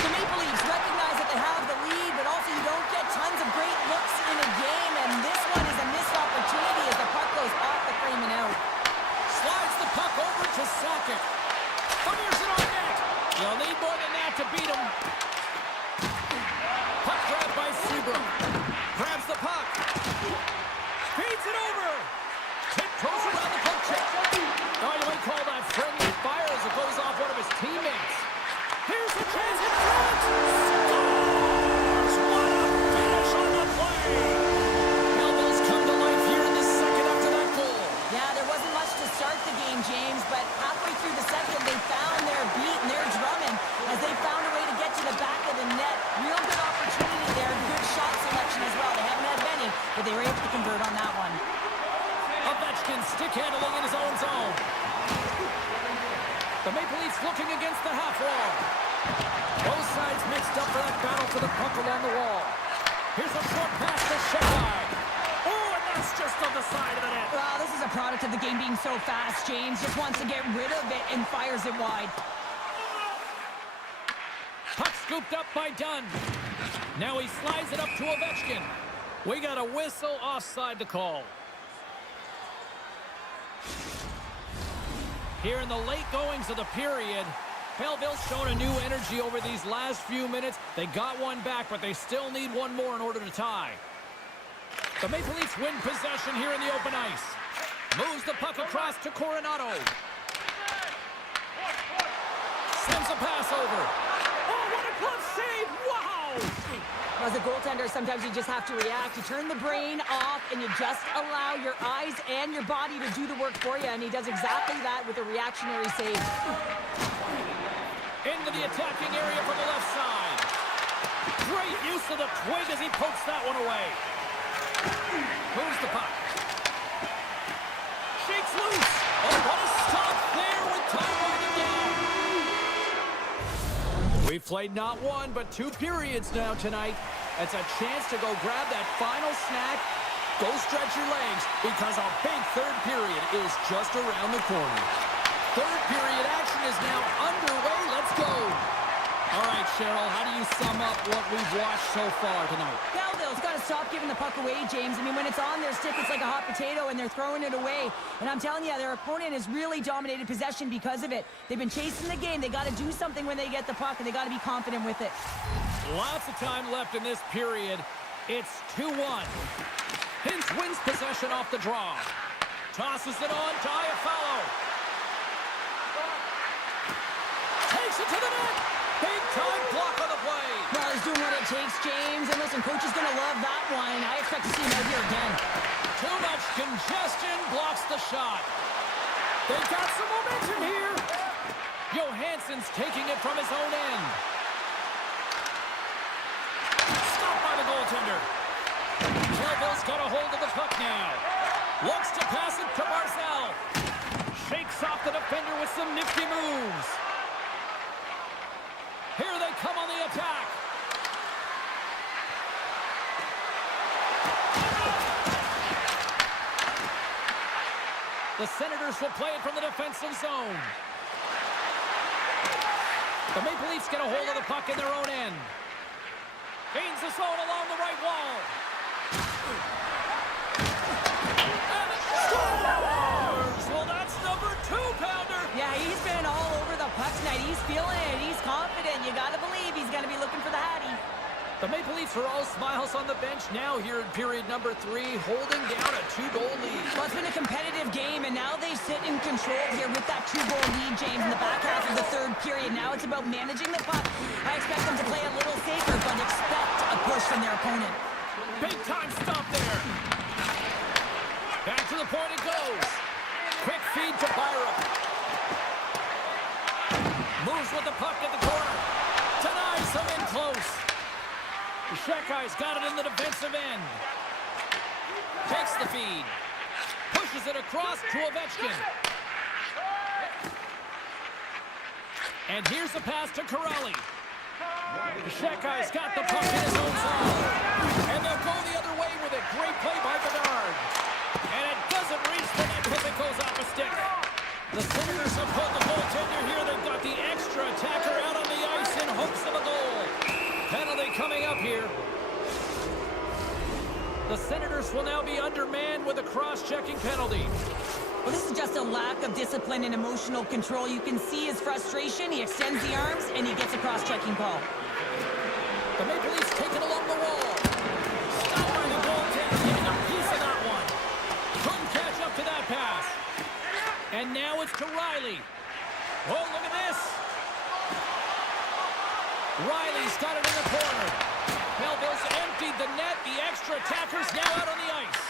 The Maple Leafs recognize that they have the lead, but also you don't get tons of great looks in a game. And this one is a missed opportunity as the puck goes off the frame and out. Slides the puck over to Sakic. Fires it on net. You'll need more than that to beat him. Puck grabbed by Sebrum. Grabs the puck. Feeds it over. Tiptoes around the puck check. Oh, you might call that friendly fire as it goes off one of his teammates. Here's the chance in front. Scores! What a finish on the play. Melville's come to life here in the second after that goal. Yeah, there wasn't much to start the game, James, but halfway through the second, they found their beat and their drumming as they found a way to get to the back of the net. Real good opportunity there, good shot selection as well. They haven't had many, but they were able to convert on that one. Ovechkin stick handling in his own zone. The Maple Leafs looking against the half wall. Both sides mixed up for that battle for the puck along the wall. Here's a short pass to Shekai. Oh, and that's just on the side of the net. Well, this is a product of the game being so fast. James just wants to get rid of it and fires it wide. Puck scooped up by Dunn. Now he slides it up to Ovechkin. We got a whistle offside to call. Here in the late goings of the period, Belleville's shown a new energy over these last few minutes. They got one back, but they still need one more in order to tie. The Maple Leafs win possession here in the open ice. Moves the puck across to Coronado. Sends a pass over. Oh, what a glove save! Wow! As a goaltender, sometimes you just have to react. You turn the brain off, and you just allow your eyes and your body to do the work for you, and he does exactly that with a reactionary save. Into the attacking area from the left side. Great use of the twig as he pokes that one away. Moves the puck. Shakes loose. Oh, what a stop there with time winding down. We've played not one, but 2 periods now tonight. It's a chance to go grab that final snack. Go stretch your legs because a big third period is just around the corner. Third period action is now underway. Let's go. All right, Cheryl, how do you sum up what we've watched so far tonight? Belleville's got to stop giving the puck away, James. I mean, when it's on their stick, it's like a hot potato, and they're throwing it away. And I'm telling you, their opponent has really dominated possession because of it. They've been chasing the game. They got to do something when they get the puck, and they got to be confident with it. Lots of time left in this period. It's 2-1. Hintz wins possession off the draw. Tosses it on to Iafallo. Takes it to the net. Big time block on the play. Well, he's doing what it takes, James. And listen, coach is going to love that one. I expect to see him out here again. Too much congestion blocks the shot. They've got some momentum here. Johansson's taking it from his own end. Stopped by the goaltender. Belleville's got a hold of the puck now. Looks to pass it to Barzal. Shakes off the defender with some nifty moves. Here they come on the attack. The Senators will play it from the defensive zone. The Maple Leafs get a hold of the puck in their own end. Gains the zone along the right wall. And it scores! Well, that's number 2-pounder. Yeah, he's been all over the puck tonight. He's feeling it. He's confident. You got to believe he's going to be looking for the Hattie. The Maple Leafs are all smiles on the bench now here in period number 3, holding down a 2-goal lead. Well, it's been a competitive game, and now they sit in control here with that 2-goal lead, James, in the back half of the third period. Now it's about managing the puck. I expect them to play a little safer, but expect a push from their opponent. Big time stop there. Back to the point it goes. Quick feed to Byram. Moves with the puck at the corner. Denies him in close. Shekai's got it in the defensive end. Takes the feed. Pushes it across to Ovechkin. And here's the pass to Kuraly. Shekai's got the puck in his own zone. And they'll go the other way with it. Great play by Bedard. And it doesn't reach the net because it goes off a stick. The Senators have pulled the goaltender here. They've got the extra attacker out on the ice in hopes of a goal. Penalty coming up here. The Senators will now be undermanned with a cross-checking penalty. Well, this is just a lack of discipline and emotional control. You can see his frustration. He extends the arms, and he gets a cross-checking call. The Maple Leafs take it along the wall. Stopped by the goaltender, getting a piece of that one. Couldn't catch up to that pass. And now it's to Riley. Oh, look at this. Riley's got it in the corner. Melville's emptied the net. The extra attacker's now out on the ice.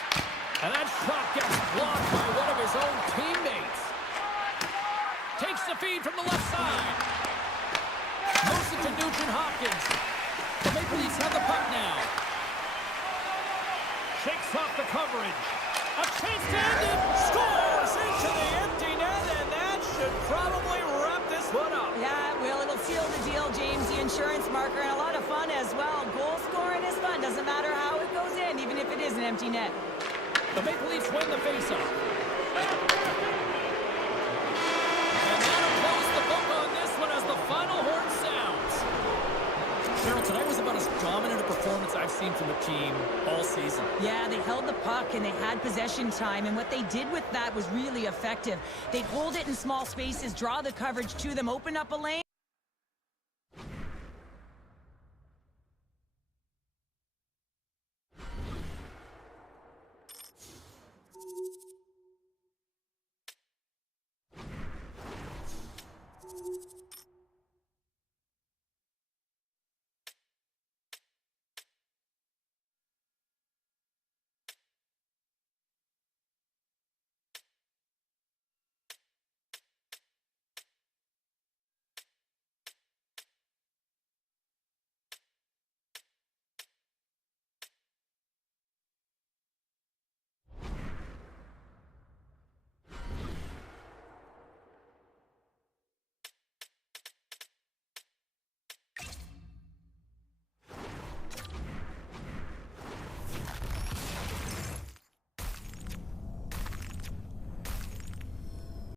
And that shot gets blocked by one of his own teammates. Takes the feed from the left side. Moves it to Nugent-Hopkins. The Maple Leafs have the puck now. Shakes off the coverage. A chance to end it. Scores into the empty net, and that should probably wrap this one up. Yeah, it will. It'll seal the deal, James. The insurance marker, and a lot of fun as well. Goal scoring is fun. Doesn't matter how it goes in, even if it is an empty net. The Maple Leafs win the faceoff. And that'll close the book on this one as the final horn sounds. Cheryl, tonight was about as dominant a performance I've seen from the team all season. Yeah, they held the puck and they had possession time, and what they did with that was really effective. They'd hold it in small spaces, draw the coverage to them, open up a lane.